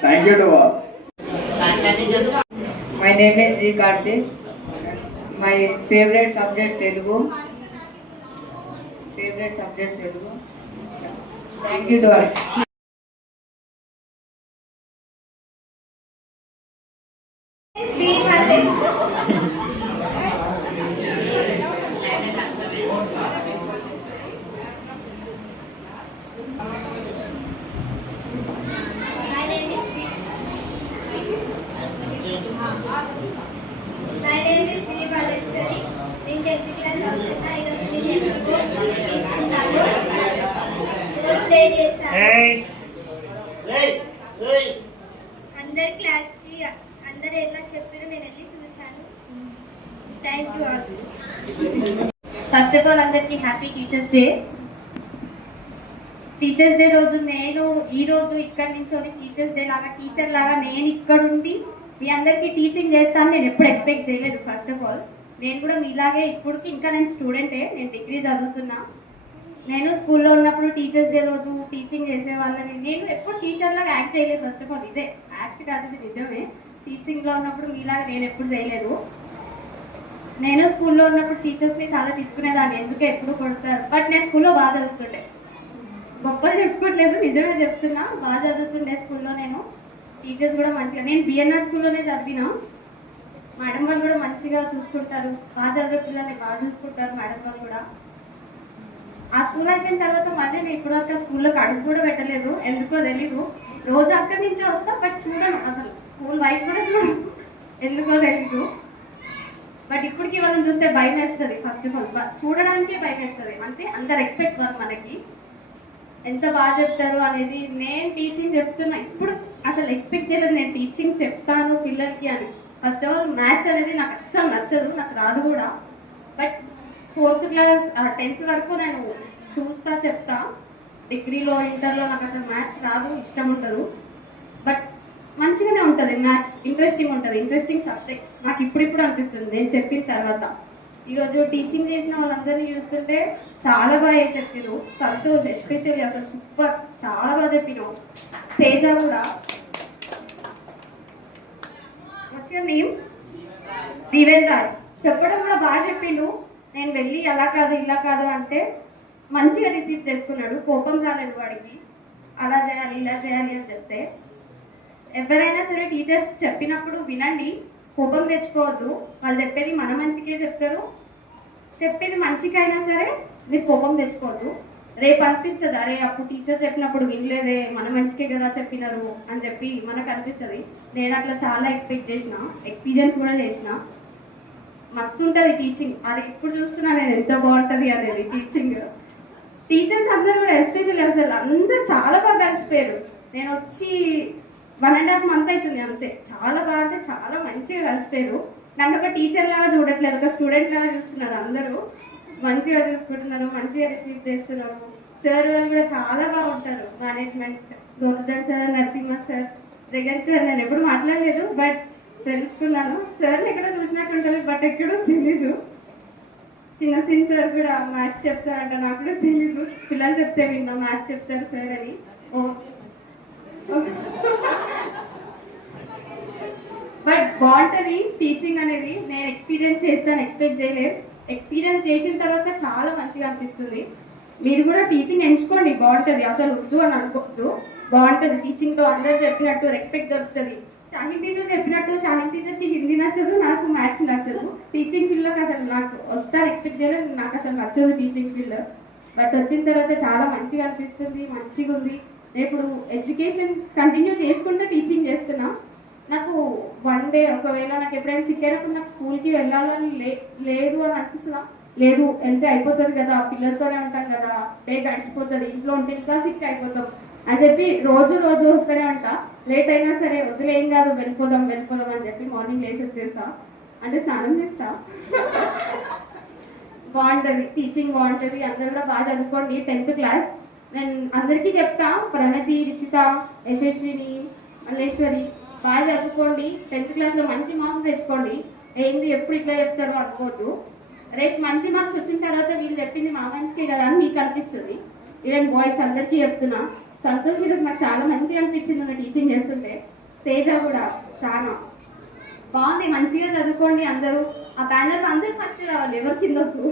Thank you to all. My name is G. Karthik. My favorite subject Telugu. Thank you to all. My name is B. Baleshwari. In 10th class చదువుతున్నా. ఈరోజు నేను తీసుకున్నాను. Role play చేశాను. అందరి క్లాస్కి అందరు ఎలా చెప్పారో నేను వెళ్ళి చూశాను. Thank you all. First of all అందరికీ happy teachers day. Teachers day రోజు నేను ఈరోజు ఇక్కడి నుంచి టీచర్ లాగా నేను ఇక్కడుండి మీ అందరికీ టీచింగ్ చేస్తాను నేను ఎప్పుడు ఎక్స్పెక్ట్ చేయలేదు. ఫస్ట్ ఆఫ్ ఆల్ నేను కూడా మీలాగే ఇప్పటికి ఇంకా నేను స్టూడెంటే, నేను డిగ్రీ చదువుతున్నా. నేను స్కూల్లో ఉన్నప్పుడు టీచర్స్ డే రోజు టీచింగ్ చేసేవాళ్ళని, నేను ఎప్పుడు టీచర్ లాగా యాక్ట్ చేయలేదు. ఫస్ట్ ఆఫ్ ఆల్ ఇదే యాక్ట్ కాదు, ఇది నిజమే. టీచింగ్లో ఉన్నప్పుడు మీలాగా నేను ఎప్పుడు చేయలేదు. నేను స్కూల్లో ఉన్నప్పుడు టీచర్స్ని చాలా తిట్టుకునేదాన్ని, ఎందుకే ఎప్పుడు కొడతారు. బట్ నేను స్కూల్లో బాగా చదువుతుండే, గొప్పలు చెప్పుకోవట్లేదు, నిజమే చెప్తున్నా. బాగా చదువుతుండే స్కూల్లో నేను. టీచర్స్ కూడా మంచిగా, నేను బిఎన్ఆర్ స్కూల్లోనే చదివినా. మేడం వాళ్ళు కూడా మంచిగా చూసుకుంటారు, బాగా చదివే పిల్లల్ని బాగా చూసుకుంటారు మేడం వాళ్ళు కూడా. ఆ స్కూల్ అయిపోయిన తర్వాత మళ్ళీ నేను ఇప్పటివరకు స్కూల్లోకి అడుగు కూడా పెట్టలేదు, ఎందుకో తెలీదు. రోజు అక్కడి నుంచే వస్తా, బట్ చూడను, అసలు స్కూల్ వైపు కూడా చూడను, ఎందుకో తెలీదు. బట్ ఇప్పటికీ వాళ్ళని చూస్తే భయం వేస్తుంది. ఫస్ట్ ఆఫ్ ఆల్ చూడడానికే భయం వేస్తుంది, అంటే అంత రెస్పెక్ట్ వాళ్ళు మనకి, ఎంత బాగా చెప్తారు అనేది. నేను టీచింగ్ చెప్తున్నా, ఇప్పుడు అసలు ఎక్స్పెక్ట్ చేయలేదు నేను టీచింగ్ చెప్తాను పిల్లలకి అని. ఫస్ట్ ఆఫ్ ఆల్ మ్యాథ్స్ అనేది నాకు అస్సలు నచ్చదు, నాకు రాదు కూడా. బట్ 4th క్లాస్ 10th వరకు నేను చూస్తా చెప్తా. డిగ్రీలో ఇంటర్లో నాకు అసలు మ్యాథ్స్ రాదు, ఇష్టం ఉండదు. బట్ మంచిగానే ఉంటుంది మ్యాథ్స్, ఇంట్రెస్టింగ్ ఉంటుంది, ఇంట్రెస్టింగ్ సబ్జెక్ట్ నాకు ఇప్పుడిప్పుడు అనిపిస్తుంది నేను చెప్పిన తర్వాత. ఈరోజు టీచింగ్ చేసిన వాళ్ళందరినీ చూస్తుంటే చాలా బాగా చెప్పారు. సంతోష్ ఎస్పెషల్లీ అసలు సూపర్, చాలా బాగా చెప్పినావు. తేజ కూడా నేమ్ దీవెన్ రాజ్ చెప్పడం కూడా బాగా చెప్పిండు. నేను వెళ్ళి అలా కాదు ఇలా కాదు అంటే మంచిగా రిసీవ్ చేసుకున్నాడు. కోపం రాలేదు వాడికి. అలా చేయాలి ఇలా చేయాలి అని చెప్తే ఎవరైనా సరే టీచర్స్ చెప్పినప్పుడు వినండి, కోపం తెచ్చుకోవద్దు. వాళ్ళు చెప్పేది మన మంచికే చెప్తారు. చెప్పేది మంచికైనా సరే మీరు కోపం తెచ్చుకోవద్దు. రేపు అనిపిస్తుంది అరే అప్పుడు టీచర్ చెప్పినప్పుడు వినలేదే, మన మంచికే కదా చెప్పినారు అని చెప్పి మనకు అనిపిస్తుంది. నేను అట్లా చాలా ఎక్స్పెక్ట్ చేసిన, ఎక్స్పీరియన్స్ కూడా చేసిన. మస్తు ఉంటుంది టీచింగ్. అది ఇప్పుడు చూస్తున్నా నేను ఎంత బాగుంటుంది అనేది టీచింగ్. టీచర్స్ అందరూ కూడా ఎస్పెషల్లీ అసలు అందరూ చాలా బాగా కలిసిపోయారు. నేను వచ్చి 1.5 month అవుతుంది అంతే. చాలా బాగా అంటే చాలా మంచిగా కలిసిపోయారు. నన్ను ఒక టీచర్ లాగా చూడట్లేదు, ఒక స్టూడెంట్ లాగా చూస్తున్నారు. అందరూ మంచిగా చూసుకుంటున్నారు, మంచిగా రిసీవ్ చేస్తున్నారు. సార్ వాళ్ళు కూడా చాలా బాగుంటారు. Management Govardhan sir, Narasimha sir, Jagan sir నేను ఎప్పుడు మాట్లాడలేదు బట్ తెలుసుకున్నాను. సార్ని ఎక్కడ చూసినట్టు ఉంటుంది బట్ ఎక్కడో తెలీదు. చిన్న సిన్ సార్ కూడా మ్యాథ్స్ చెప్తారంట, నాకు కూడా తెలీదు. పిల్లలు చెప్తే విన్నా మ్యాథ్స్ చెప్తారు సార్ అని. బట్ బాగుంటుంది టీచింగ్ అనేది. నేను ఎక్స్పీరియన్స్ చేస్తాను, ఎక్స్పెక్ట్ చేయలేదు. ఎక్స్పీరియన్స్ చేసిన తర్వాత చాలా మంచిగా అనిపిస్తుంది. మీరు కూడా టీచింగ్ ఎంచుకోండి, బాగుంటుంది. అసలు వద్దు అని అనుకోవద్దు, బాగుంటుంది. టీచింగ్లో అందరూ చెప్పినట్టు రెస్పెక్ట్ దొరుకుతుంది. షాహిన్ టీచర్ చెప్పినట్టు షాహిన్ టీచర్కి హిందీ నచ్చదు, నాకు మ్యాథ్స్ నచ్చదు. టీచింగ్ ఫీల్డ్లోకి అసలు నాకు వస్తాను ఎక్స్పెక్ట్ చేయలేదు. నాకు అసలు నచ్చదు టీచింగ్ ఫీల్డ్. బట్ వచ్చిన తర్వాత చాలా మంచిగా అనిపిస్తుంది, మంచిగా ఉంది. నేను ఇప్పుడు ఎడ్యుకేషన్ కంటిన్యూ చేసుకుంటూ టీచింగ్ చేస్తున్నా. నాకు వన్ డే ఒకవేళ నాకు ఎప్పుడైనా సిక్ అయినప్పుడు నాకు స్కూల్కి వెళ్ళాలని లేదు అని అనిపిస్తుందా? లేదు, వెళ్తే అయిపోతుంది కదా, పిల్లలతోనే ఉంటాం కదా, డే గడిచిపోతుంది. ఇంట్లో ఉంటే ఇంకా సిక్ అయిపోతాం అని చెప్పి రోజు వస్తూనే ఉంటా. లేట్ అయినా సరే వదిలేం కాదు, వెళ్ళిపోదాం అని చెప్పి మార్నింగ్ లేచి వచ్చేస్తా, అంటే స్నానం చేస్తా. బాగుంటుంది టీచింగ్, బాగుంటుంది. అందరూ కూడా బాగా చదువుకోండి. 10th క్లాస్ నేను అందరికీ చెప్తా, ప్రణతి, రుచిత, యశస్విని, మల్లేశ్వరి బాగా చదువుకోండి. 10th క్లాస్లో మంచి మార్క్స్ తెచ్చుకోండి. ఏంది ఎప్పుడు ఇట్లా చెప్తారో అనుకోవద్దు. రేపు మంచి మార్క్స్ వచ్చిన తర్వాత వీళ్ళు చెప్పింది మా మంచికే కదా అని మీకు అనిపిస్తుంది. ఈవెన్ బాయ్స్ అందరికీ చెప్తున్నా. సంతోష్ ఈరోజు నాకు చాలా మంచిగా అనిపించింది నా టీచింగ్ చేస్తుంటే. తేజ కూడా చాలా బాగుంది. మంచిగా చదువుకోండి అందరూ. ఆ బ్యానర్ అందరూ ఫస్ట్ రావాలి, ఎవరు కిందకు.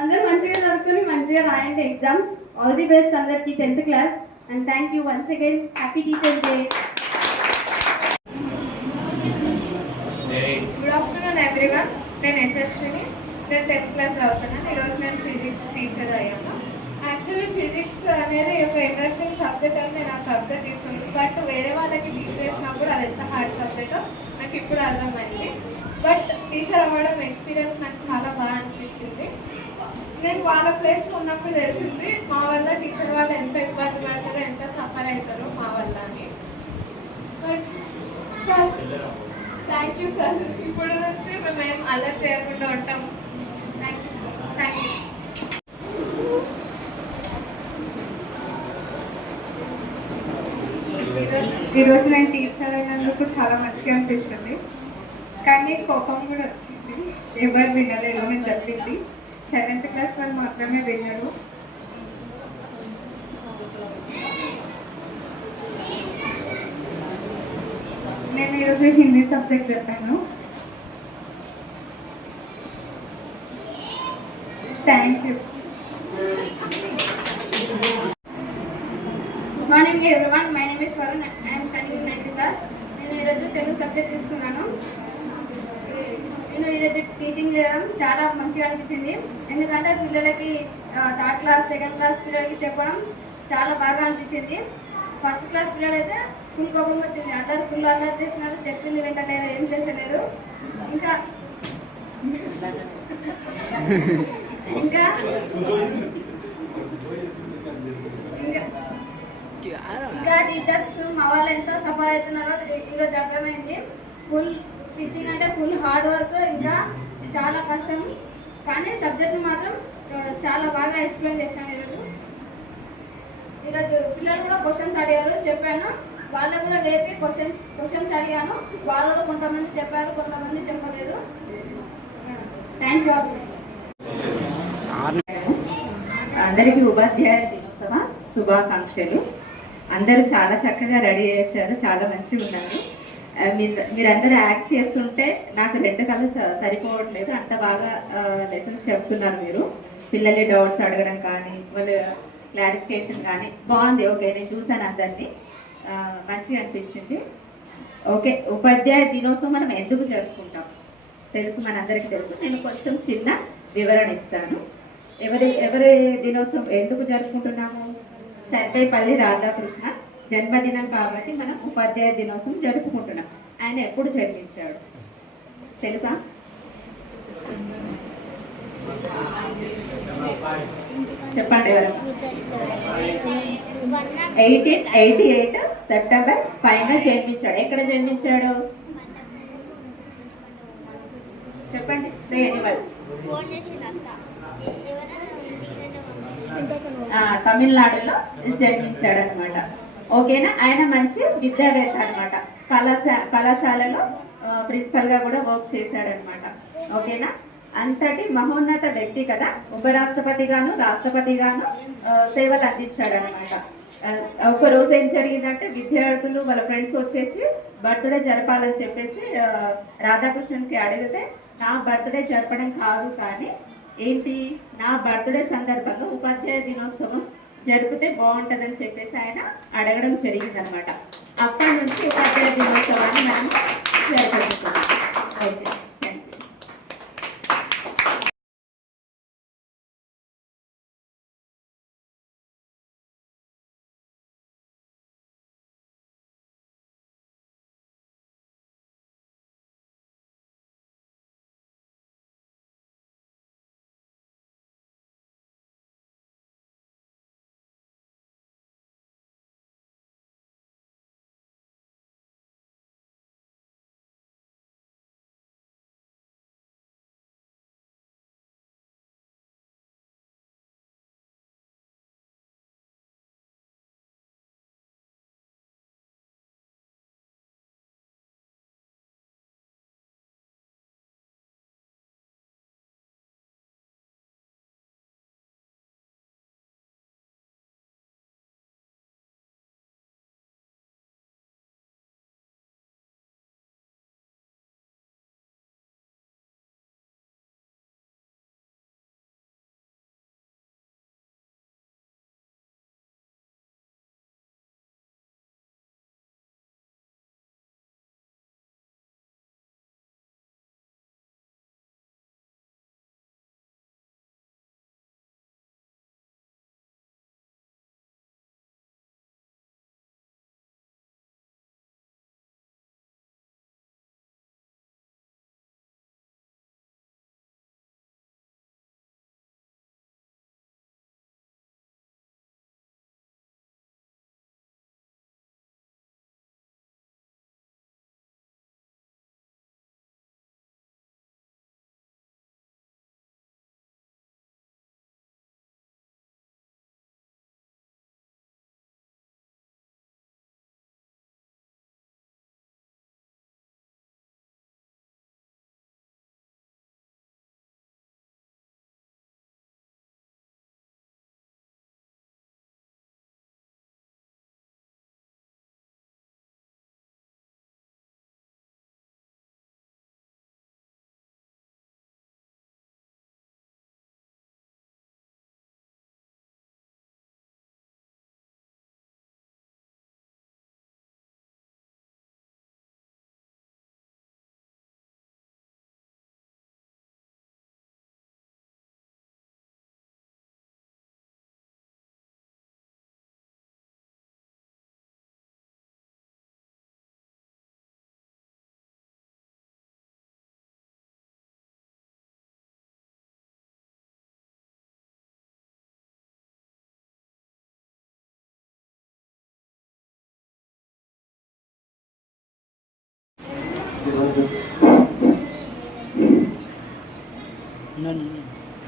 అందరూ మంచిగా చదువుకొని మంచిగా రాయండి ఎగ్జామ్స్. ఆల్ ది బెస్ట్ అందరికీ 10th class. And thank you once again. Happy teachers day. Good afternoon everyone. నేను యశస్విని. నేను 10th క్లాస్ చదువుతున్నాను. ఈరోజు నేను ఫిజిక్స్ టీచర్ అయ్యాను. యాక్చువల్లీ ఫిజిక్స్ అనేది ఒక ఇంట్రెస్టింగ్ సబ్జెక్ట్ అని నేను ఆ సబ్జెక్ట్ తీసుకున్నాను. బట్ వేరే వాళ్ళకి టీచ్ చేసినప్పుడు అది ఎంత హార్డ్ సబ్జెక్టో నాకు ఇప్పుడు అర్థమైంది. బట్ టీచర్ అవ్వడం ఎక్స్పీరియన్స్ నాకు చాలా బాగా అనిపించింది. నేను వాళ్ళ ప్లేస్లో ఉన్నప్పుడు తెలిసింది మా వల్ల టీచర్ వాళ్ళు ఎంత ఇబ్బంది పడతారో, ఎంత సఫర్ అవుతారో మా వల్ల అని. But sir thank you sir. ఇప్పుడు నుంచి మేము అలర్ట్ చేయకుండా ఉంటాము. Thank you sir. Thank you. ఈరోజు నేను టీచర్ అయినందుకు చాలా మంచిగా అనిపిస్తుంది. కానీ కోపం కూడా వచ్చింది. ఎవరు వినలేదు నేను చెప్పింది. 7th క్లాస్ వాళ్ళు మాత్రమే విన్నారు. నేను ఈరోజు హిందీ సబ్జెక్ట్ చెప్పాను. Thank you. Good morning everyone. My name is Varun. I'm studying 9th class. నేను ఈరోజు తెలుగు సబ్జెక్ట్ తీసుకున్నాను. నేను ఈరోజు టీచింగ్ చేయడం చాలా మంచిగా అనిపించింది. ఎందుకంటే పిల్లలకి 3rd క్లాస్ 2nd క్లాస్ పిల్లలకి చెప్పడం చాలా బాగా అనిపించింది. 1st క్లాస్ పిల్లలు అయితే ఫుల్ కోపం వచ్చింది. అందరు ఫుల్ అల్లరి చేసినారు, చెప్పింది వింటలేరు, ఏం చేసలేరు. ఇంకా ఇంకా ఇంకా టీచర్స్ మా వాళ్ళు ఎంతో సఫర్ అవుతున్నారో ఈరోజు అర్థమైంది. ఫుల్ టీచింగ్ అంటే ఫుల్ హార్డ్ వర్క్, ఇంకా చాలా కష్టం. కానీ సబ్జెక్ట్ని మాత్రం చాలా బాగా ఎక్స్ప్లెయిన్ చేశాను. ఈరోజు పిల్లలు కూడా క్వశ్చన్స్ అడిగారు, చెప్పాను. వాళ్ళకు కూడా లేపి క్వశ్చన్స్ అడిగాను. వాళ్ళు కొంతమంది చెప్పారు, కొంతమంది చెప్పలేదు. Thank you. అందరికీ ఉపాధ్యాయ దినోత్సవ శుభాకాంక్షలు. అందరూ చాలా చక్కగా రెడీ అయ్యారు, చాలా మంచిగా ఉన్నారు. మీరందరూ యాక్ట్ చేస్తుంటే నాకు రెండు కళ్ళు సరిపోవట్లేదు, అంత బాగా లెసన్స్ చెప్తున్నారు మీరు. పిల్లల్ని డౌట్స్ అడగడం కానీ వాళ్ళ క్లారిఫికేషన్ కానీ బాగుంది. ఓకే, నేను చూసాను అందరినీ, మంచిగా అనిపించింది. ఓకే, ఉపాధ్యాయ దినోత్సవం మనం ఎందుకు జరుపుకుంటాం తెలుసు, మనందరికీ తెలుసు. నేను కొంచెం చిన్న వివరణ ఇస్తాను. ఎవరి దినోత్సవం ఎందుకు జరుపుకుంటున్నాము? సర్వేపల్లి రాధాకృష్ణ జన్మదినం కాబట్టి మనం ఉపాధ్యాయ దినోత్సవం జరుపుకుంటున్నాం. ఆయన ఎప్పుడు జన్మించాడు తెలుసా? చెప్పండి ఎవరు? 1888 సెప్టెంబర్ 5న జన్మించాడు. ఎక్కడ జన్మించాడు చెప్పండి. తమిళనాడులో జన్మించాడు అనమాట. ఓకేనా? ఆయన మంచి విద్యావేత్త అనమాట. కళాశాలలో ప్రిన్సిపల్ గా కూడా వర్క్ చేశాడనమాట. ఓకేనా? అంతటి మహోన్నత వ్యక్తి కదా. ఉపరాష్ట్రపతి గాను రాష్ట్రపతి గాను సేవలు అందించాడు అనమాట. ఒక రోజు ఏం జరిగిందంటే విద్యార్థులు వాళ్ళ ఫ్రెండ్స్ వచ్చేసి బర్త్డే జరపాలని చెప్పేసి రాధాకృష్ణన్కి అడిగితే, నా బర్త్డే జరపడం కాదు కానీ ఏంటి, నా బర్త్డే సందర్భంగా ఉపాధ్యాయ దినోత్సవం జరిపితే బాగుంటుందని చెప్పేసి ఆయన అడగడం జరిగిందనమాట. అప్పటి నుంచి ఉపాధ్యాయ దినోత్సవాన్ని మనం జరుపుకుంటున్నాం. Okay, thank you.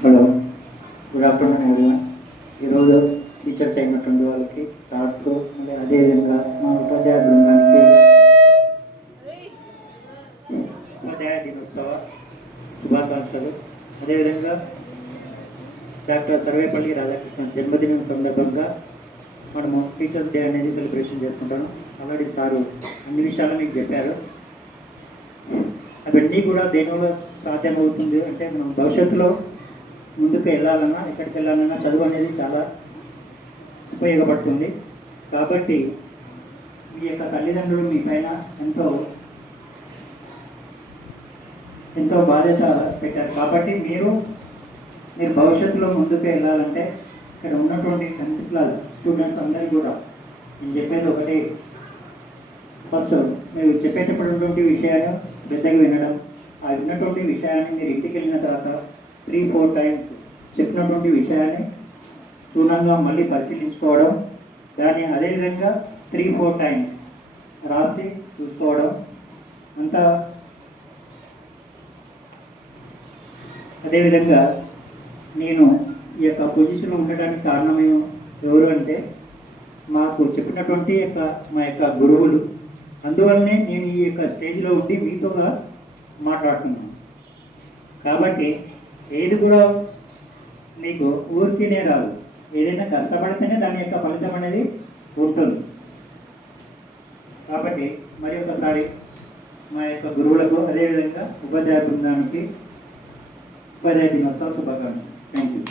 Hello, good afternoon everyone. ఈరోజు టీచర్స్ అయినటువంటి వాళ్ళకి, స్టాఫ్కు, మళ్ళీ అదేవిధంగా మా ఉపాధ్యాయ బృందానికి ఉపాధ్యాయ దినోత్సవ శుభాకాంక్షలు. అదేవిధంగా డాక్టర్ సర్వేపల్లి రాధాకృష్ణ జన్మదినం సందర్భంగా మనము టీచర్స్ డే అనేది సెలబ్రేషన్ చేసుకుంటాము. ఆల్రెడీ సారు అన్ని విషయాలు మీకు చెప్పారు. అవన్నీ కూడా దేనివల్ల సాధ్యమవుతుంది అంటే మనం భవిష్యత్తులో ముందుకు వెళ్ళాలన్నా ఎక్కడికి వెళ్ళాలన్నా చదువు అనేది చాలా ఉపయోగపడుతుంది. కాబట్టి మీ యొక్క తల్లిదండ్రులు మీ పైన ఎంతో బాధ్యత పెట్టారు. కాబట్టి మీరు భవిష్యత్తులో ముందుకు వెళ్ళాలంటే ఇక్కడ ఉన్నటువంటి 10th క్లాస్ స్టూడెంట్స్ అందరికీ కూడా నేను చెప్పేది ఒకటి, ఫస్ట్ మీరు చెప్పేటటువంటి విషయాన్ని శ్రద్ధగా వినడం, ఆ విన్నటువంటి విషయాన్ని మీరు ఇంటికి వెళ్ళిన తర్వాత 3-4 టైమ్స్ చెప్పినటువంటి విషయాన్ని క్షుణ్ణంగా మళ్ళీ పరిశీలించుకోవడం, దాన్ని అదేవిధంగా 3-4 టైమ్స్ రాసి చూసుకోవడం అంతా. అదేవిధంగా నేను ఈ యొక్క పొజిషన్లో ఉండడానికి కారణమే ఎవరు అంటే మాకు చెప్పినటువంటి మా యొక్క గురువులు. అందువల్లనే నేను ఈ యొక్క స్టేజ్లో ఉండి మీతో మాట్లాడుతున్నాను. కాబట్టి ఏది కూడా మీకు ఊరికినే రాదు, ఏదైనా కష్టపడితేనే దాని యొక్క ఫలితం అనేది ఉంటుంది. కాబట్టి మరి ఒకసారి మా యొక్క గురువులకు అదేవిధంగా ఉపాధ్యాయ బృందానికి ఉపాధ్యాయ దినోత్సవ శుభాకాంక్షలు. Thank you.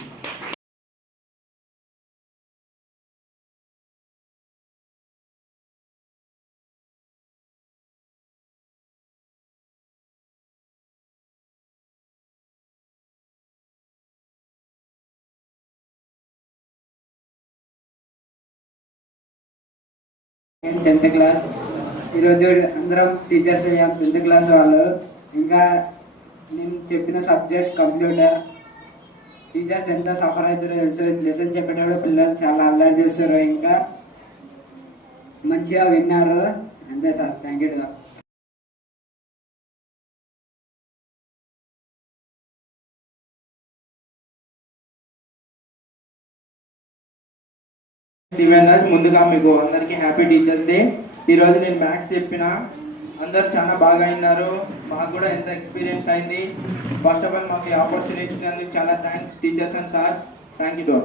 నేను 10th క్లాస్. ఈరోజు అందరం టీచర్స్ అయ్యాం 10th క్లాస్ వాళ్ళు. ఇంకా నేను చెప్పిన సబ్జెక్ట్ కంప్యూటర్. టీచర్స్ ఎంత సఫర్ అవుతారో తెలుసు. లెసన్ చెప్పేటప్పుడు పిల్లలు చాలా అల్లరి చేస్తారు, ఇంకా మంచిగా విన్నారు. అంతే సార్, థ్యాంక్ యూ సార్. ముందుగా మీకు అందరికీ హ్యాపీ టీచర్స్ డే. ఈరోజు నేను మ్యాథ్స్ చెప్పిన అందరు చాలా బాగా అయినారు. మాకు కూడా ఎంత ఎక్స్పీరియన్స్ అయింది. ఫస్ట్ ఆఫ్ ఆల్ మాకు ఈ ఆపర్చునిటీ ఇచ్చినందుకు చాలా thanks teachers and sir. Thank you.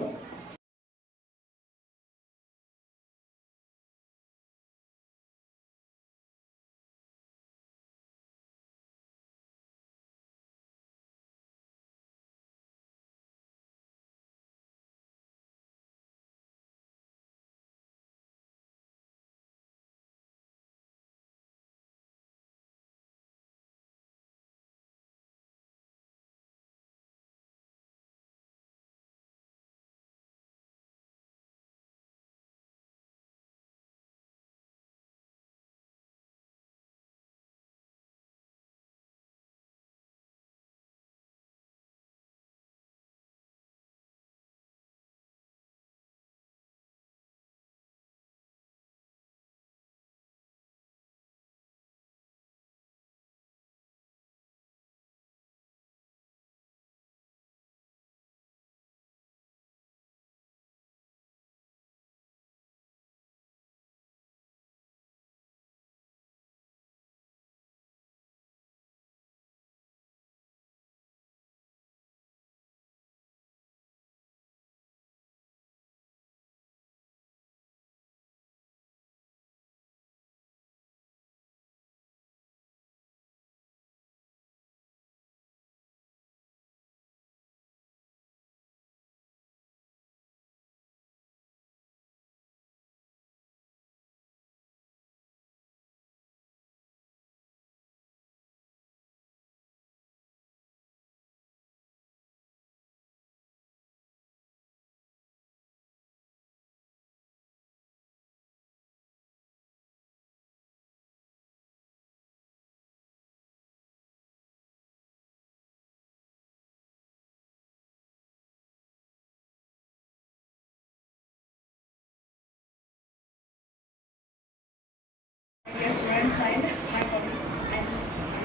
Dear students and my colleagues and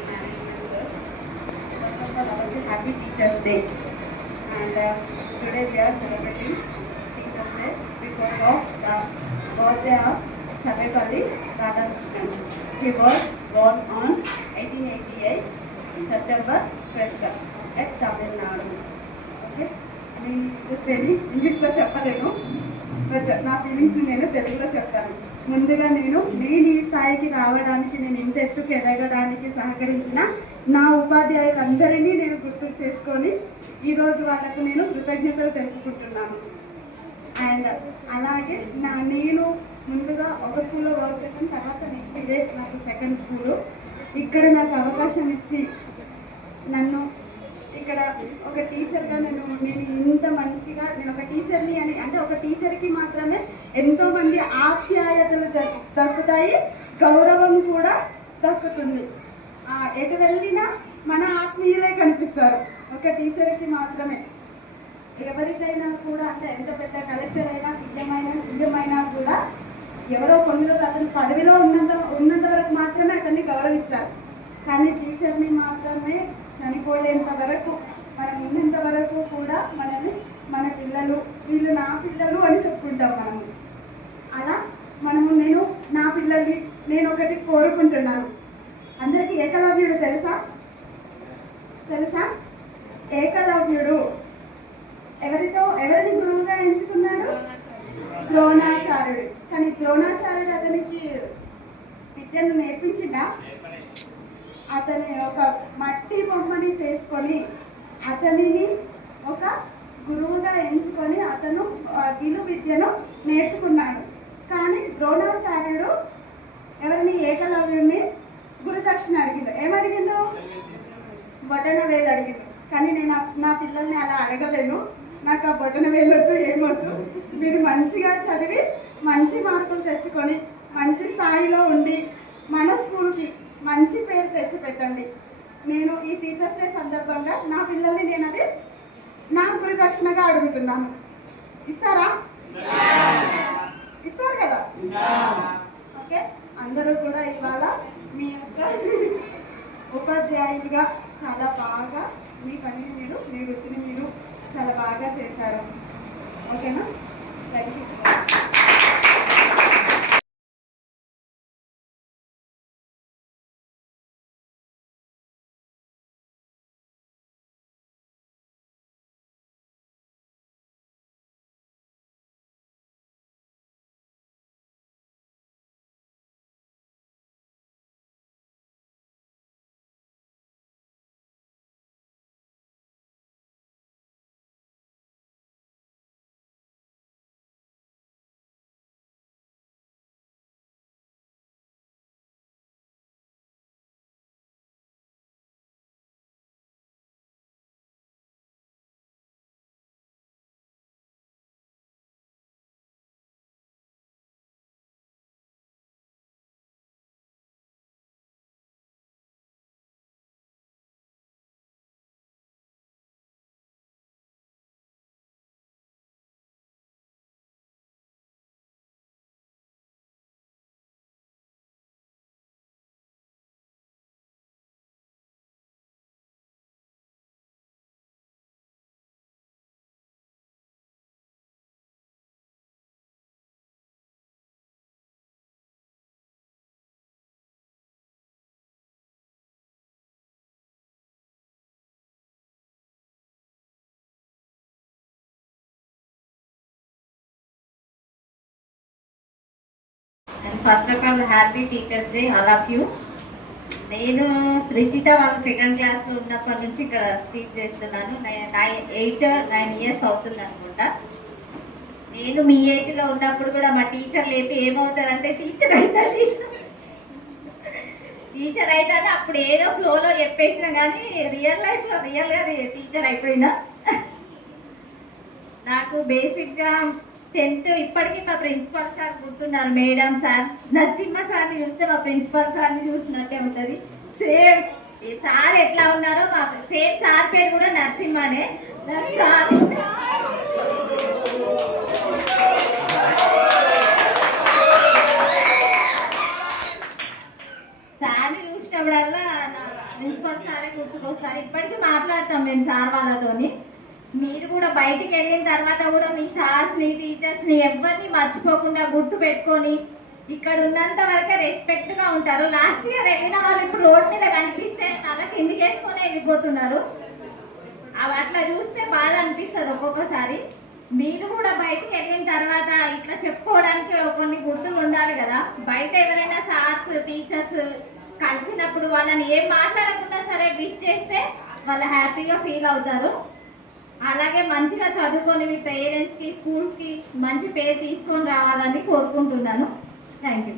management sirs, first of all, our happy Teachers Day. And today we are celebrating Teachers Day because of the birthday of Sarvepalli Radhakrishnan. He was born on 1888 September 12th. At Tamil Nadu. Okay, నేను just ఏమి ఇంగ్లీష్లో చెప్పలేను, but నా feelings నేను తెలుగులో చెప్తాను. ముందుగా నేను ఈ స్థాయికి రావడానికి, నేను ఇంత ఎత్తుకు ఎదగడానికి సహకరించిన నా ఉపాధ్యాయులందరినీ నేను గుర్తు చేసుకొని ఈరోజు వాళ్ళకు నేను కృతజ్ఞతలు తెలుపుకుంటున్నాను. అండ్ అలాగే నేను ముందుగా ఒక స్కూల్లో వర్క్ చేసిన తర్వాత నెక్స్ట్ ఇదే నాకు సెకండ్ స్కూలు. ఇక్కడ నాకు అవకాశం ఇచ్చి నన్ను ఇక్కడ ఒక టీచర్గా నేను ఇంత మంచిగా నేను ఒక టీచర్ని అని అంటే ఒక టీచర్కి మాత్రమే ఎంతోమంది ఆప్యాయతలు దక్కుతాయి, గౌరవం కూడా దక్కుతుంది. ఎటు వెళ్ళినా మన ఆత్మీయులే కనిపిస్తారు ఒక టీచర్కి మాత్రమే. ఎవరికైనా కూడా అంటే ఎంత పెద్ద కలెక్టర్ అయినా, సీఎం అయినా కూడా ఎవరో కొన్ని రోజులు అతను పదవిలో ఉన్నంత వరకు మాత్రమే అతన్ని గౌరవిస్తారు. కానీ టీచర్ని మాత్రమే చనిపోయేంత వరకు, మనం ఉన్నంత వరకు కూడా మనల్ని మన పిల్లలు, వీళ్ళు నా పిల్లలు అని చెప్పుకుంటాం మనము. అలా నేను నా పిల్లల్ని నేను ఒకటి కోరుకుంటున్నాను. అందరికీ ఏకలవ్యుడు తెలుసా? ఏకలవ్యుడు ఎవరిని గురువుగా ఎంచుకున్నాడు? ద్రోణాచార్యుడు. కానీ ద్రోణాచార్యుడు అతనికి విద్యను నేర్పించిందా? అతని ఒక మట్టి బొమ్మని చేసుకొని అతనిని ఒక గురువుగా ఎంచుకొని అతను విలువిద్యను నేర్చుకున్నాడు. కానీ ద్రోణాచార్యుడు ఎవరిని? ఏకలవ్యుడిని గురుదక్షిణ అడిగిండు. ఏమడిగిండు? బొటన వేలు అడిగిండు. కానీ నేను నా పిల్లల్ని అలా అడగలేను. నాకు ఆ బొటన వేలొద్దు, ఏమొద్దు. మీరు మంచిగా చదివి మంచి మార్కులు తెచ్చుకొని మంచి స్థాయిలో ఉండి మన స్కూల్కి మంచి పేరు తెచ్చిపెట్టండి. నేను ఈ టీచర్స్ డే సందర్భంగా నా పిల్లల్ని నేను అది నా గురుదక్షిణగా అడుగుతున్నాను. ఇస్తారా? ఇస్తారు కదా? ఓకే, అందరూ కూడా ఇవాళ మీ యొక్క ఉపాధ్యాయులుగా చాలా బాగా మీ పనిని మీ వృత్తిని మీరు చాలా బాగా చేశారు. ఓకేనా? Thank you. And first of all, happy Teachers Day, all of you. నేను సృజిత వాళ్ళ సెకండ్ క్లాస్లో ఉన్నప్పటి నుంచి ఇక్కడ స్పీచ్ చేస్తున్నాను. 9 ఇయర్స్ అవుతుంది అనుకుంటా. నేను మీ ఏజ్లో ఉన్నప్పుడు కూడా మా టీచర్ లేపి ఏమవుతారంటే టీచర్ అయితే అప్పుడు ఏదో ఫ్లోలో చెప్పేసినా కానీ రియల్గా టీచర్ అయిపోయినా. నాకు బేసిక్గా 10th ఇప్పటికీ మా ప్రిన్సిపల్ సార్ గుర్తున్నారు, మేడం సార్. నరసింహ సార్ని చూస్తే మా ప్రిన్సిపల్ సార్ని చూసినట్టే ఉంటుంది. సేమ్ సార్ ఎట్లా ఉన్నారో మా సేమ్ సార్ పేరు కూడా నరసింహనే. సార్ని చూసినప్పుడల్లా ప్రిన్సిపల్ సారే గుర్తుకొస్తారు. ఇప్పటికీ మాట్లాడతాం మేము సార్ వాళ్ళతోని. మీరు కూడా బయటికి వెళ్ళిన తర్వాత కూడా మీ సార్స్ని, టీచర్స్ని ఎవరిని మర్చిపోకుండా గుర్తు పెట్టుకొని ఇక్కడ ఉన్నంత వరకు రెస్పెక్ట్గా ఉంటారు. లాస్ట్ ఇయర్ వెళ్ళిన వాళ్ళు ఇప్పుడు రోడ్ మీద కనిపిస్తే తల కిందికి వేసుకొని వెళ్ళిపోతున్నారు. అవి అట్లా చూస్తే బాధ అనిపిస్తుంది ఒక్కొక్కసారి. మీరు కూడా బయటకు వెళ్ళిన తర్వాత ఇట్లా చెప్పుకోవడానికి కొన్ని గుర్తులు ఉండాలి కదా. బయట ఎవరైనా సార్స్ టీచర్స్ కలిసినప్పుడు వాళ్ళని ఏం మాట్లాడకుండా సరే విష్ చేస్తే వాళ్ళు హ్యాపీగా ఫీల్ అవుతారు. అలాగే మంచిగా చదువుకొని మీ పేరెంట్స్కి స్కూల్స్కి మంచి పేరు తీసుకొని రావాలని కోరుకుంటున్నాను. Thank you.